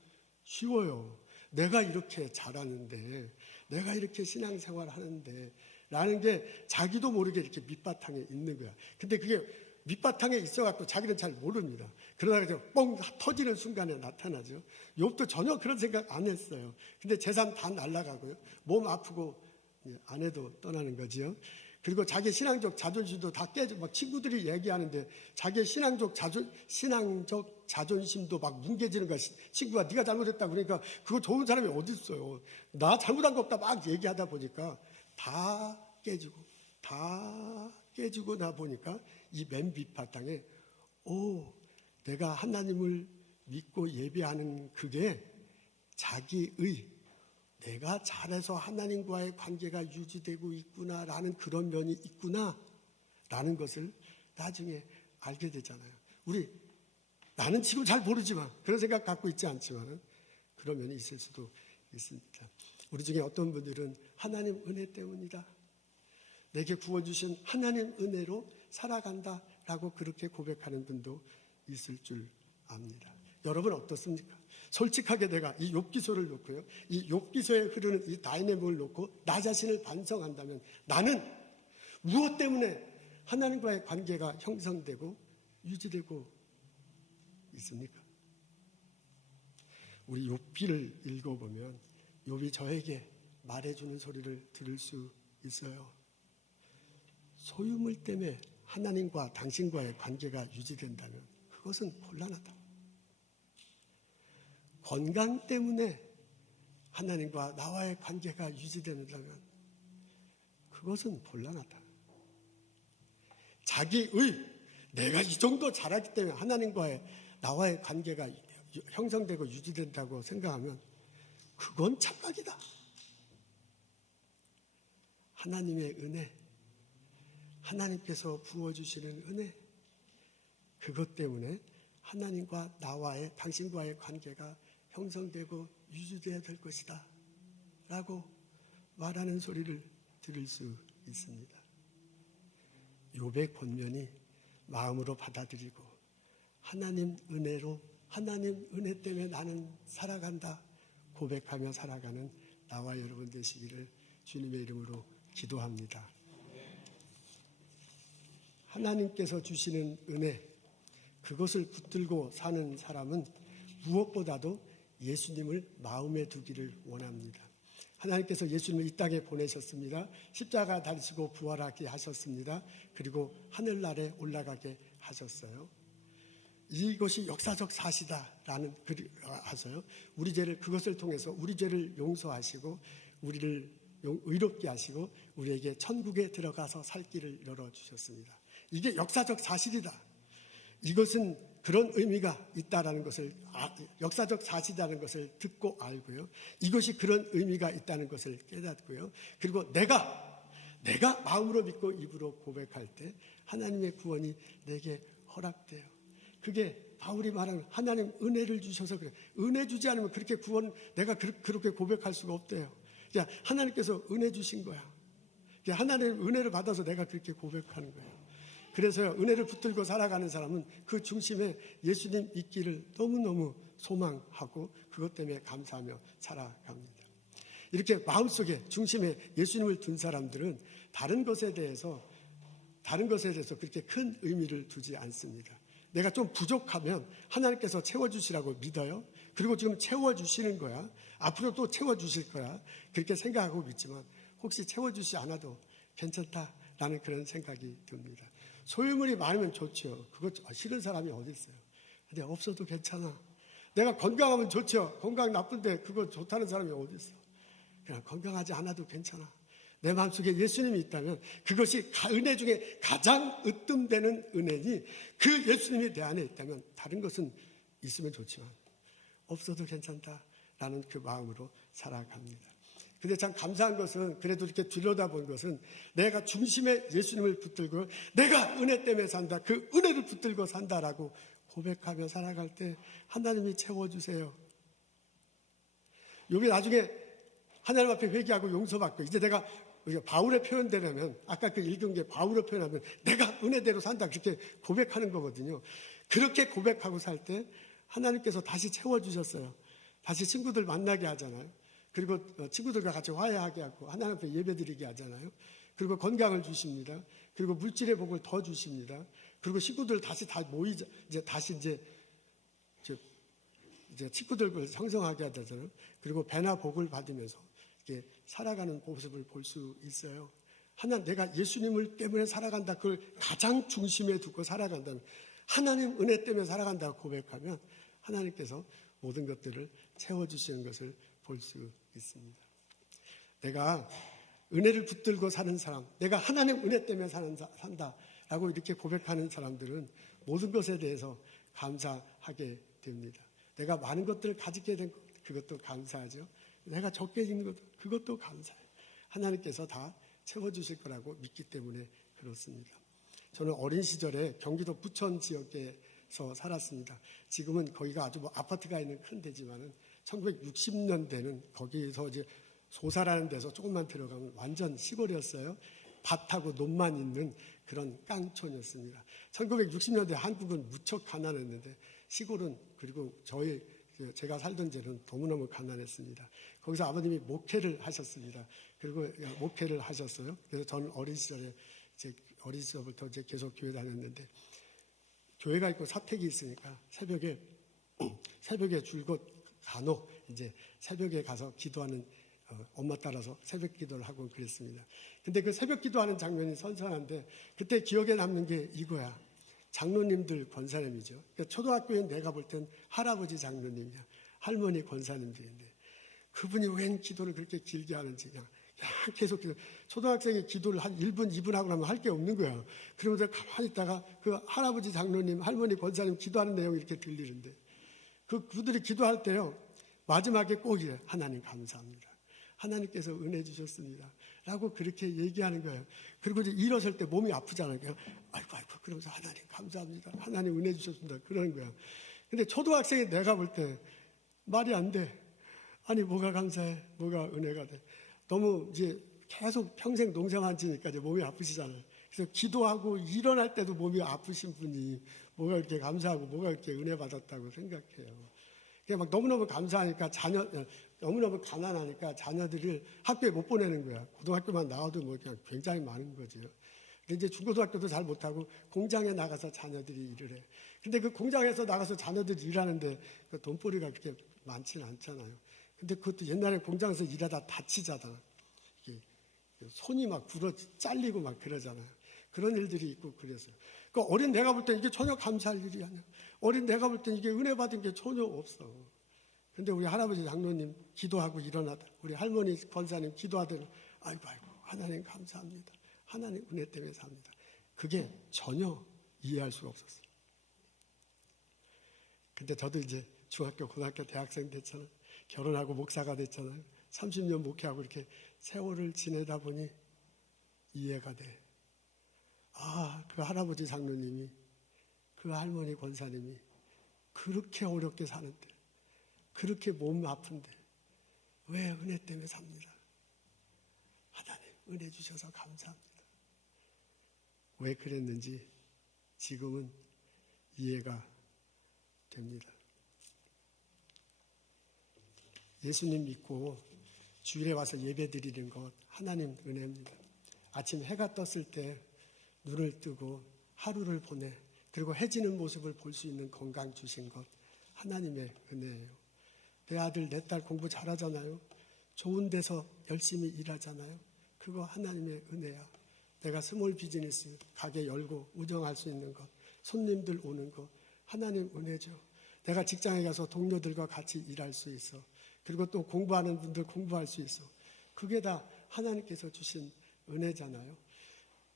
쉬워요. 내가 이렇게 잘하는데, 내가 이렇게 신앙생활 하는데 라는 게 자기도 모르게 이렇게 밑바탕에 있는 거야. 근데 그게 밑바탕에 있어갖고 자기는 잘 모릅니다. 그러다가 뻥 터지는 순간에 나타나죠. 욥도 전혀 그런 생각 안 했어요. 근데 재산 다 날아가고요. 몸 아프고 아내도 떠나는 거지요. 그리고 자기 신앙적 자존심도 다 깨져. 막 친구들이 얘기하는데 자기의 신앙적 자존심도 막 뭉개지는 거야. 친구가 네가 잘못했다 그러니까 그거 좋은 사람이 어디 있어요. 나 잘못한 거 없다 막 얘기하다 보니까 다 깨지고 나 보니까 이 맨 밑바탕에 내가 하나님을 믿고 예배하는 그게 자기의 내가 잘해서 하나님과의 관계가 유지되고 있구나라는 그런 면이 있구나라는 것을 나중에 알게 되잖아요. 나는 지금 잘 모르지만 그런 생각 갖고 있지 않지만 그런 면이 있을 수도 있습니다. 우리 중에 어떤 분들은 하나님 은혜 때문이다, 내게 구워주신 하나님 은혜로 살아간다라고 그렇게 고백하는 분도 있을 줄 압니다. 여러분 어떻습니까? 솔직하게 내가 이 욥기서를 놓고요, 이 욥기서에 흐르는 이 다이내믹을 놓고 나 자신을 반성한다면 나는 무엇 때문에 하나님과의 관계가 형성되고 유지되고 있습니까? 우리 욥기를 읽어보면 욥이 저에게 말해주는 소리를 들을 수 있어요. 소유물 때문에 하나님과 당신과의 관계가 유지된다면 그것은 곤란하다. 건강 때문에 하나님과 나와의 관계가 유지된다면 그것은 곤란하다. 자기의 내가 이 정도 잘하기 때문에 하나님과의 나와의 관계가 형성되고 유지된다고 생각하면 그건 착각이다. 하나님의 은혜, 하나님께서 부어주시는 은혜, 그것 때문에 하나님과 나와의 당신과의 관계가 형성되고 유지되어야 될 것이다 라고 말하는 소리를 들을 수 있습니다. 욥의 권면이 마음으로 받아들이고 하나님 은혜로, 하나님 은혜 때문에 나는 살아간다 고백하며 살아가는 나와 여러분 되시기를 주님의 이름으로 기도합니다. 하나님께서 주시는 은혜, 그것을 붙들고 사는 사람은 무엇보다도 예수님을 마음에 두기를 원합니다. 하나님께서 예수님을 이 땅에 보내셨습니다. 십자가 달리시고 부활하게 하셨습니다. 그리고 하늘나라에 올라가게 하셨어요. 이것이 역사적 사실이다라는 하셔요. 우리 죄를, 그것을 통해서 우리 죄를 용서하시고 우리를 의롭게 하시고 우리에게 천국에 들어가서 살 길을 열어주셨습니다. 이게 역사적 사실이다. 이것은 그런 의미가 있다라는 것을, 역사적 사실이라는 것을 듣고 알고요. 이것이 그런 의미가 있다는 것을 깨닫고요. 그리고 내가 마음으로 믿고 입으로 고백할 때 하나님의 구원이 내게 허락돼요. 그게 바울이 말하는 하나님 은혜를 주셔서 그래. 은혜 주지 않으면 그렇게 내가 그렇게 고백할 수가 없대요. 그러니까 하나님께서 은혜 주신 거야. 그러니까 하나님의 은혜를 받아서 내가 그렇게 고백하는 거예요. 그래서 은혜를 붙들고 살아가는 사람은 그 중심에 예수님 있기를 너무너무 소망하고 그것 때문에 감사하며 살아갑니다. 이렇게 마음속에 중심에 예수님을 둔 사람들은 다른 것에 대해서 그렇게 큰 의미를 두지 않습니다. 내가 좀 부족하면 하나님께서 채워주시라고 믿어요. 그리고 지금 채워주시는 거야. 앞으로 또 채워주실 거야. 그렇게 생각하고 믿지만 혹시 채워주지 않아도 괜찮다라는 그런 생각이 듭니다. 소유물이 많으면 좋죠. 그거 싫은 사람이 어디 있어요. 근데 없어도 괜찮아. 내가 건강하면 좋죠. 건강 나쁜데 그거 좋다는 사람이 어디 있어. 그냥 건강하지 않아도 괜찮아. 내 마음속에 예수님이 있다면 그것이 은혜 중에 가장 으뜸되는 은혜니 그 예수님이 내 안에 있다면 다른 것은 있으면 좋지만 없어도 괜찮다라는 그 마음으로 살아갑니다. 근데 참 감사한 것은 그래도 이렇게 들여다본 것은 내가 중심에 예수님을 붙들고 내가 은혜 때문에 산다. 그 은혜를 붙들고 산다라고 고백하며 살아갈 때 하나님이 채워주세요. 여기 나중에 하나님 앞에 회개하고 용서받고 이제 내가 바울의 표현대로면 아까 그 읽은 게 바울의 표현하면 내가 은혜대로 산다 그렇게 고백하는 거거든요. 그렇게 고백하고 살 때 하나님께서 다시 채워주셨어요. 다시 친구들 만나게 하잖아요. 그리고 친구들과 같이 화해하게 하고 하나님 앞에 예배드리게 하잖아요. 그리고 건강을 주십니다. 그리고 물질의 복을 더 주십니다. 그리고 식구들 다시 다 모이자 이제 친구들을 형성하게 하잖아요. 그리고 배나 복을 받으면서 이렇게 살아가는 모습을 볼 수 있어요. 내가 예수님을 때문에 살아간다. 그걸 가장 중심에 두고 살아간다면 하나님 은혜 때문에 살아간다고 고백하면 하나님께서 모든 것들을 채워주시는 것을 볼 수 있습니다. 내가 은혜를 붙들고 사는 사람, 내가 하나님 은혜 때문에 산다라고 이렇게 고백하는 사람들은 모든 것에 대해서 감사하게 됩니다. 내가 많은 것들을 가지게 된 그것도 감사하죠. 내가 적게 있는 것도 그것도 감사해요. 하나님께서 다 채워주실 거라고 믿기 때문에 그렇습니다. 저는 어린 시절에 경기도 부천 지역에서 살았습니다. 지금은 거기가 아주 아파트가 있는 큰 데지만은 1960년대는 거기서 이제 소사라는 데서 조금만 들어가면 완전 시골이었어요. 밭하고 논만 있는 그런 깡촌이었습니다. 1960년대 한국은 무척 가난했는데 시골은, 그리고 제가 살던 데는 너무너무 가난했습니다. 거기서 아버님이 목회를 하셨습니다. 그리고 목회를 하셨어요. 그래서 저는 어린 시절부터 이제 계속 교회 다녔는데, 교회가 있고 사택이 있으니까 새벽에 줄곧 간혹 이제 새벽에 가서 기도하는, 엄마 따라서 새벽 기도를 하고 그랬습니다. 근데 그 새벽 기도하는 장면이 선선한데, 그때 기억에 남는 게 이거야. 장로님들 권사님이죠. 그러니까 초등학교에 내가 볼 땐 할아버지 장로님이야. 할머니 권사님들인데, 그분이 웬 기도를 그렇게 길게 하는지 그냥 계속 초등학생이 기도를 한 1분, 2분 하고 나면 할 게 없는 거야. 그러면서 가만히 있다가 그 할아버지 장로님, 할머니 권사님 기도하는 내용이 이렇게 들리는데, 그들이 기도할 때요, 마지막에 꼭 이래. 하나님 감사합니다. 하나님께서 은혜 주셨습니다. 라고 그렇게 얘기하는 거예요. 그리고 이제 일어설 때 몸이 아프잖아요. 아이고, 그러면서 하나님 감사합니다. 하나님 은혜 주셨습니다. 그러는 거야. 근데 초등학생이 내가 볼 때 말이 안 돼. 아니, 뭐가 감사해? 뭐가 은혜가 돼? 너무 이제 계속 평생 농사만 지니까 이제 몸이 아프시잖아요. 그래서 기도하고 일어날 때도 몸이 아프신 분이 뭐가 이렇게 감사하고 뭐가 이렇게 은혜 받았다고 생각해요. 그냥 막 너무너무 감사하니까 너무너무 가난하니까 자녀들을 학교에 못 보내는 거야. 고등학교만 나와도 뭐 그냥 굉장히 많은 거죠. 근데 이제 중고등학교도 잘 못하고 공장에 나가서 자녀들이 일을 해. 근데 그 공장에서 나가서 자녀들이 일하는데 그 돈벌이가 그렇게 많지는 않잖아요. 근데 그것도 옛날에 공장에서 일하다 다치잖아. 손이 막 잘리고 막 그러잖아요. 그런 일들이 있고 그래서요. 그러니까 어린 내가 볼 때 이게 전혀 감사할 일이 아니야. 어린 내가 볼 때 이게 은혜 받은 게 전혀 없어. 근데 우리 할아버지 장로님 기도하고 일어나다, 우리 할머니 권사님 기도하더니 아이고 하나님 감사합니다. 하나님 은혜 때문에 삽니다. 그게 전혀 이해할 수가 없었어요. 근데 저도 이제 중학교, 고등학교, 대학생 됐잖아요. 결혼하고 목사가 됐잖아요. 30년 목회하고 이렇게 세월을 지내다 보니 이해가 돼. 그 할아버지 장로님이, 그 할머니 권사님이 그렇게 어렵게 사는데, 그렇게 몸 아픈데 왜 은혜 때문에 삽니다. 하나님 은혜 주셔서 감사합니다. 왜 그랬는지 지금은 이해가 됩니다. 예수님 믿고 주일에 와서 예배 드리는 것 하나님 은혜입니다. 아침 해가 떴을 때 눈을 뜨고 하루를 보내, 그리고 해지는 모습을 볼 수 있는 건강 주신 것 하나님의 은혜예요. 내 아들 내 딸 공부 잘하잖아요. 좋은 데서 열심히 일하잖아요. 그거 하나님의 은혜야. 내가 스몰 비즈니스 가게 열고 운영할 수 있는 것, 손님들 오는 것 하나님 은혜죠. 내가 직장에 가서 동료들과 같이 일할 수 있어. 그리고 또 공부하는 분들 공부할 수 있어. 그게 다 하나님께서 주신 은혜잖아요.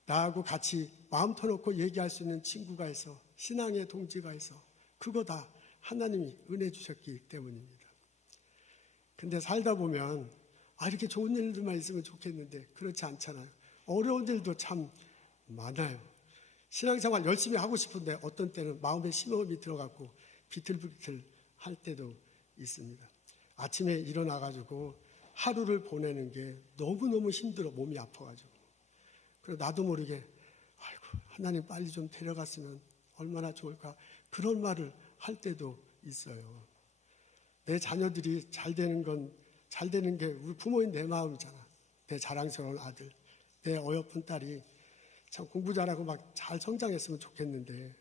나하고 같이 마음 터놓고 얘기할 수 있는 친구가 있어. 신앙의 동지가 있어. 그거 다 하나님이 은혜 주셨기 때문입니다. 근데 살다 보면 이렇게 좋은 일들만 있으면 좋겠는데 그렇지 않잖아요. 어려운 일도 참 많아요. 신앙생활 열심히 하고 싶은데 어떤 때는 마음에 심험이 들어가고 비틀비틀 할 때도 있습니다. 아침에 일어나가지고 하루를 보내는 게 너무너무 힘들어. 몸이 아파가지고. 그래서 나도 모르게 하나님 빨리 좀 데려갔으면 얼마나 좋을까, 그런 말을 할 때도 있어요. 내 자녀들이 잘 되는 게 우리 부모인 내 마음이잖아. 내 자랑스러운 아들, 내 어여쁜 딸이 참 공부 잘하고 막 잘 성장했으면 좋겠는데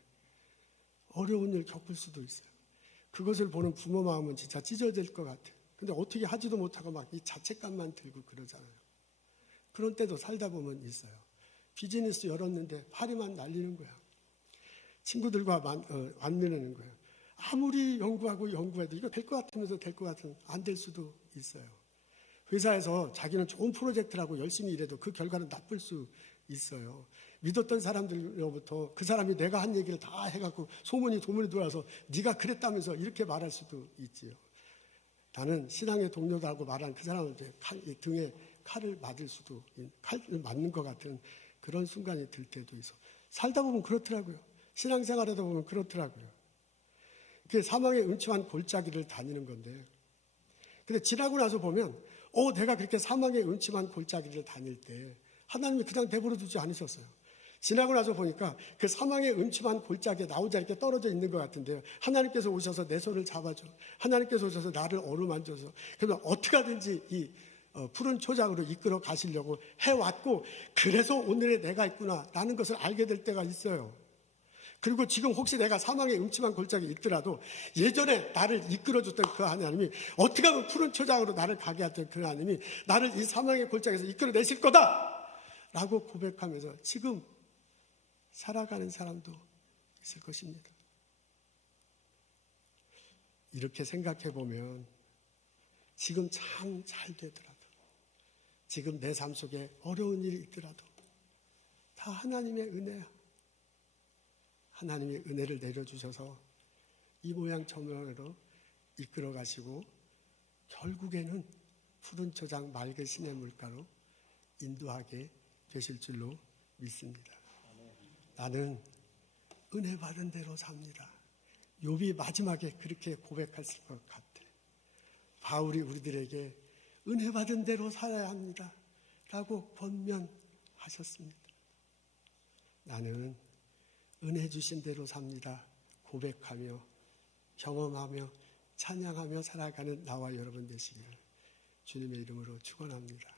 어려운 일 겪을 수도 있어요. 그것을 보는 부모 마음은 진짜 찢어질 것 같아요. 근데 어떻게 하지도 못하고 막 이 자책감만 들고 그러잖아요. 그런 때도 살다 보면 있어요. 비즈니스 열었는데 파리만 날리는 거야. 친구들과 만나는 거야. 아무리 연구해도 이거 될 것 같으면서 될 것 같으면 안 될 수도 있어요. 회사에서 자기는 좋은 프로젝트라고 열심히 일해도 그 결과는 나쁠 수 있어요. 믿었던 사람들로부터 그 사람이 내가 한 얘기를 다 해갖고 소문이 돌아서 네가 그랬다면서 이렇게 말할 수도 있지요. 나는 신앙의 동료다고 말한 그 사람한테 등에 칼을 맞을 수도, 칼을 맞는 것 같은 그런 순간이 들 때도 있어. 살다 보면 그렇더라고요. 신앙생활하다 보면 그렇더라고요. 그게 사망의 음침한 골짜기를 다니는 건데, 근데 지나고 나서 보면 내가 그렇게 사망의 음침한 골짜기를 다닐 때 하나님이 그냥 내버려 두지 않으셨어요. 지나고 나서 보니까 그 사망의 음침한 골짜기에 나 혼자 이렇게 떨어져 있는 것 같은데요. 하나님께서 오셔서 내 손을 잡아줘. 하나님께서 오셔서 나를 어루만져서 그러면 어떻게 하든지 이 푸른 초장으로 이끌어 가시려고 해왔고, 그래서 오늘의 내가 있구나 라는 것을 알게 될 때가 있어요. 그리고 지금 혹시 내가 사망의 음침한 골짜기에 있더라도 예전에 나를 이끌어줬던 그 하나님이, 어떻게 하면 푸른 초장으로 나를 가게 했던 그 하나님이 나를 이 사망의 골짜기에서 이끌어내실 거다 라고 고백하면서 지금 살아가는 사람도 있을 것입니다. 이렇게 생각해 보면 지금 참 잘 되더라도, 지금 내 삶 속에 어려운 일이 있더라도 다 하나님의 은혜야. 하나님의 은혜를 내려주셔서 이 모양 저 모양으로 이끌어 가시고 결국에는 푸른 초장 맑은 시냇 물가로 인도하게 되실 줄로 믿습니다. 나는 은혜 받은 대로 삽니다. 욥이 마지막에 그렇게 고백했을 것 같아. 바울이 우리들에게 은혜 받은 대로 살아야 합니다 라고 권면하셨습니다. 나는 은혜 주신 대로 삽니다 고백하며 경험하며 찬양하며 살아가는 나와 여러분 되시기를 주님의 이름으로 축원합니다.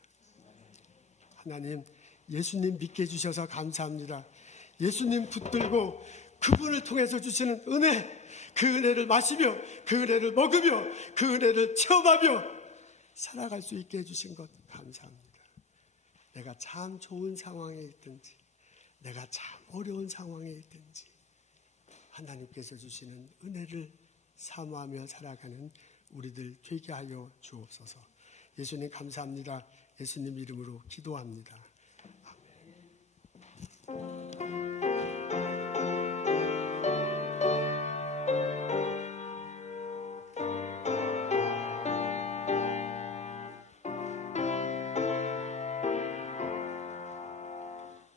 하나님, 예수님 믿게 해주셔서 감사합니다. 예수님 붙들고 그분을 통해서 주시는 은혜, 그 은혜를 마시며 그 은혜를 먹으며 그 은혜를 체험하며 살아갈 수 있게 해주신 것 감사합니다. 내가 참 좋은 상황에 있든지 내가 참 어려운 상황에 있든지 하나님께서 주시는 은혜를 사모하며 살아가는 우리들 되게 하여 주옵소서. 예수님 감사합니다. 예수님 이름으로 기도합니다.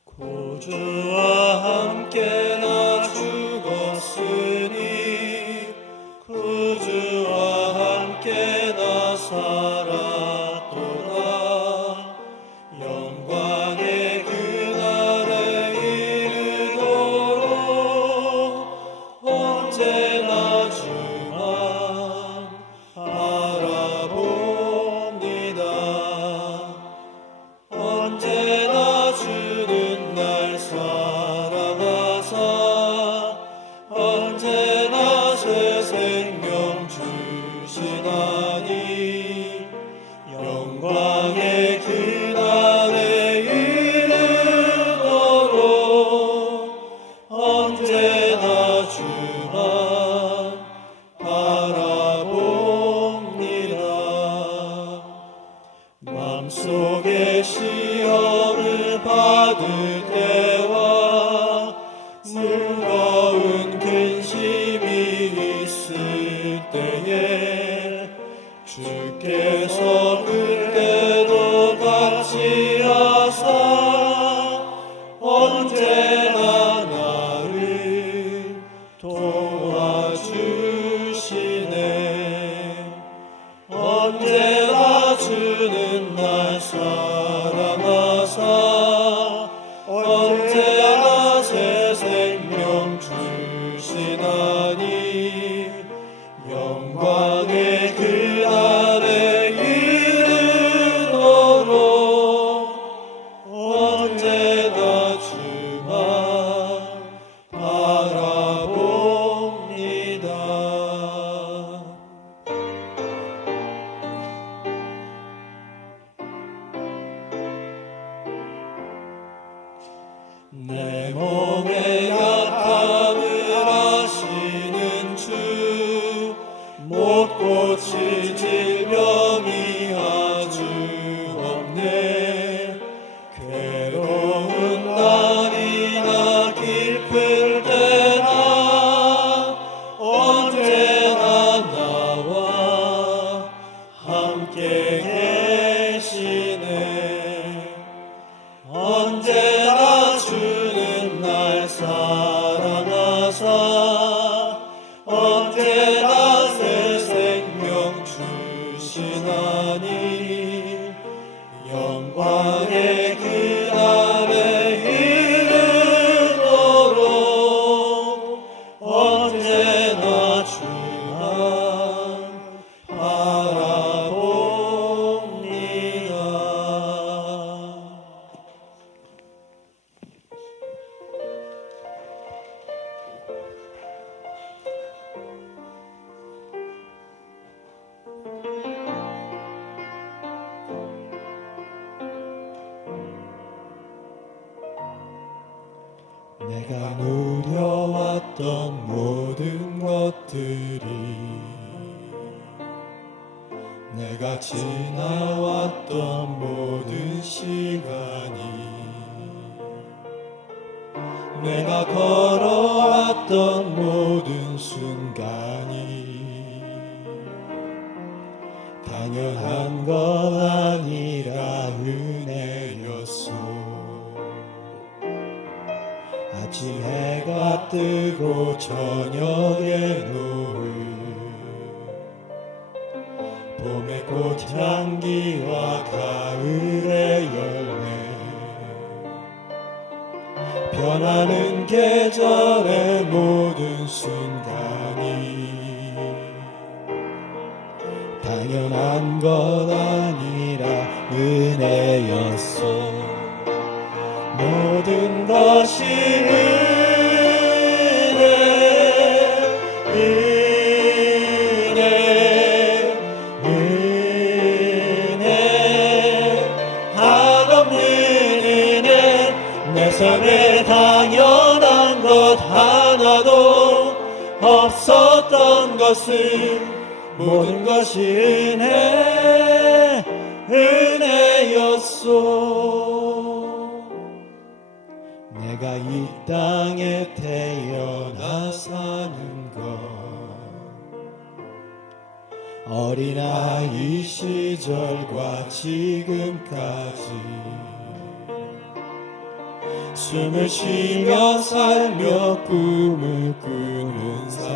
구주와 함께 나 죽었으니 구주와 함께 나 살았도다. 영광의 그날에 이르도록 언제나 주만 바라봅니다. 언제나 주는 날 사랑하사 언제나 새 생명 주시나니 영광의 그날에 이르도록 언제나 주만 바라봅니다. 마음속에 시험을 받을 때와 무거운 근심이 있을 때에 주께서 그때도 같이 하사 언제나 나를 도와주시네. 언제나 주는 날 사랑하사 언제나 새 생명 주시나니 영광의 그날에 이르도록 언제나 주만 바라봅니다. 내 몸의 약함을 아시는 주, 못 고칠 질병이 아주 없네. 괴로운 날이나 기쁠 때나 언제나 나와 함께 계시네. 언제나 주는 날 사랑하사 언제나 새 생명 주시나니 내가 누려왔던 모든 것들이, 내가 지나왔던 모든 시간이, 내가 걸어왔던 모든 순간이 당연한 건 아니라 은혜였소. 아침 해가 뜨고 저녁에 노을, 봄의 꽃향기와 가을의 열매, 변하는 계절의 모든 순간이 당연한 것 아니라 은혜였소. 모든 것이 은혜, 한없는 은혜, 내 삶에 당연한 것 하나도 없었던 것을, 모든 것이 은혜였소. 내가 이 땅에 태어나 사는 것, 어린아이 시절과 지금까지 숨을 쉬며 살며 꿈을 꾸는 삶,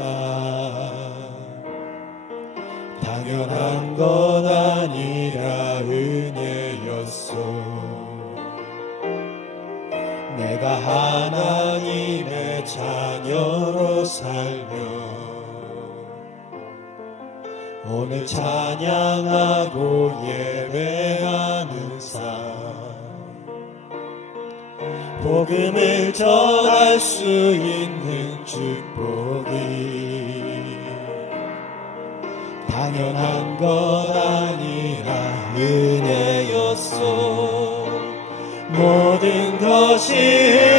당연한 건 아니라 은혜였소. 내가 하나님의 자녀로 살며 오늘 찬양하고 예배하는 삶, 복음을 전할 수 있는 축복이 당연한 것 아니라 은혜였소. 모든 것이 은혜,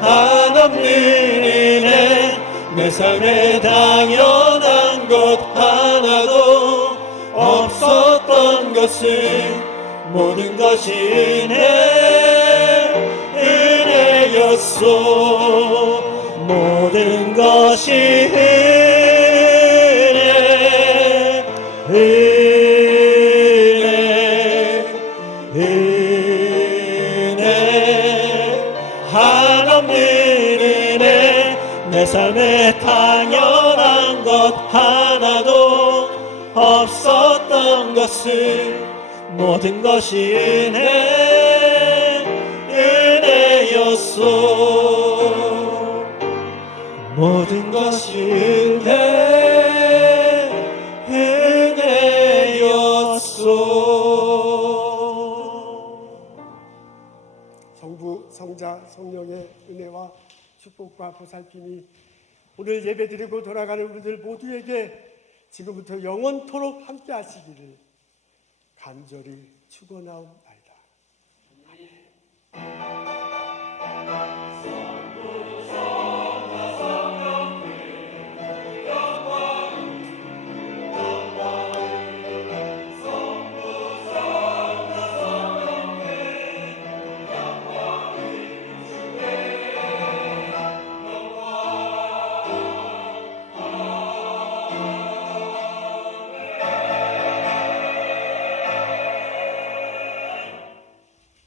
한없는 은혜, 내 삶에 당연한 것 하나도 없었던 것을, 모든 것이 은혜였소. 모든 것이 은혜, 한없는 은혜, 내 삶에 당연한 것 하나도 없었던 것을, 모든 것이 은혜였소. 모든 것이 은혜였소. 성부, 성자, 성령의 은혜와 축복과 보살핌이 오늘 예배드리고 돌아가는 분들 모두에게 지금부터 영원토록 함께 하시기를 간절히 축원하옵나이다.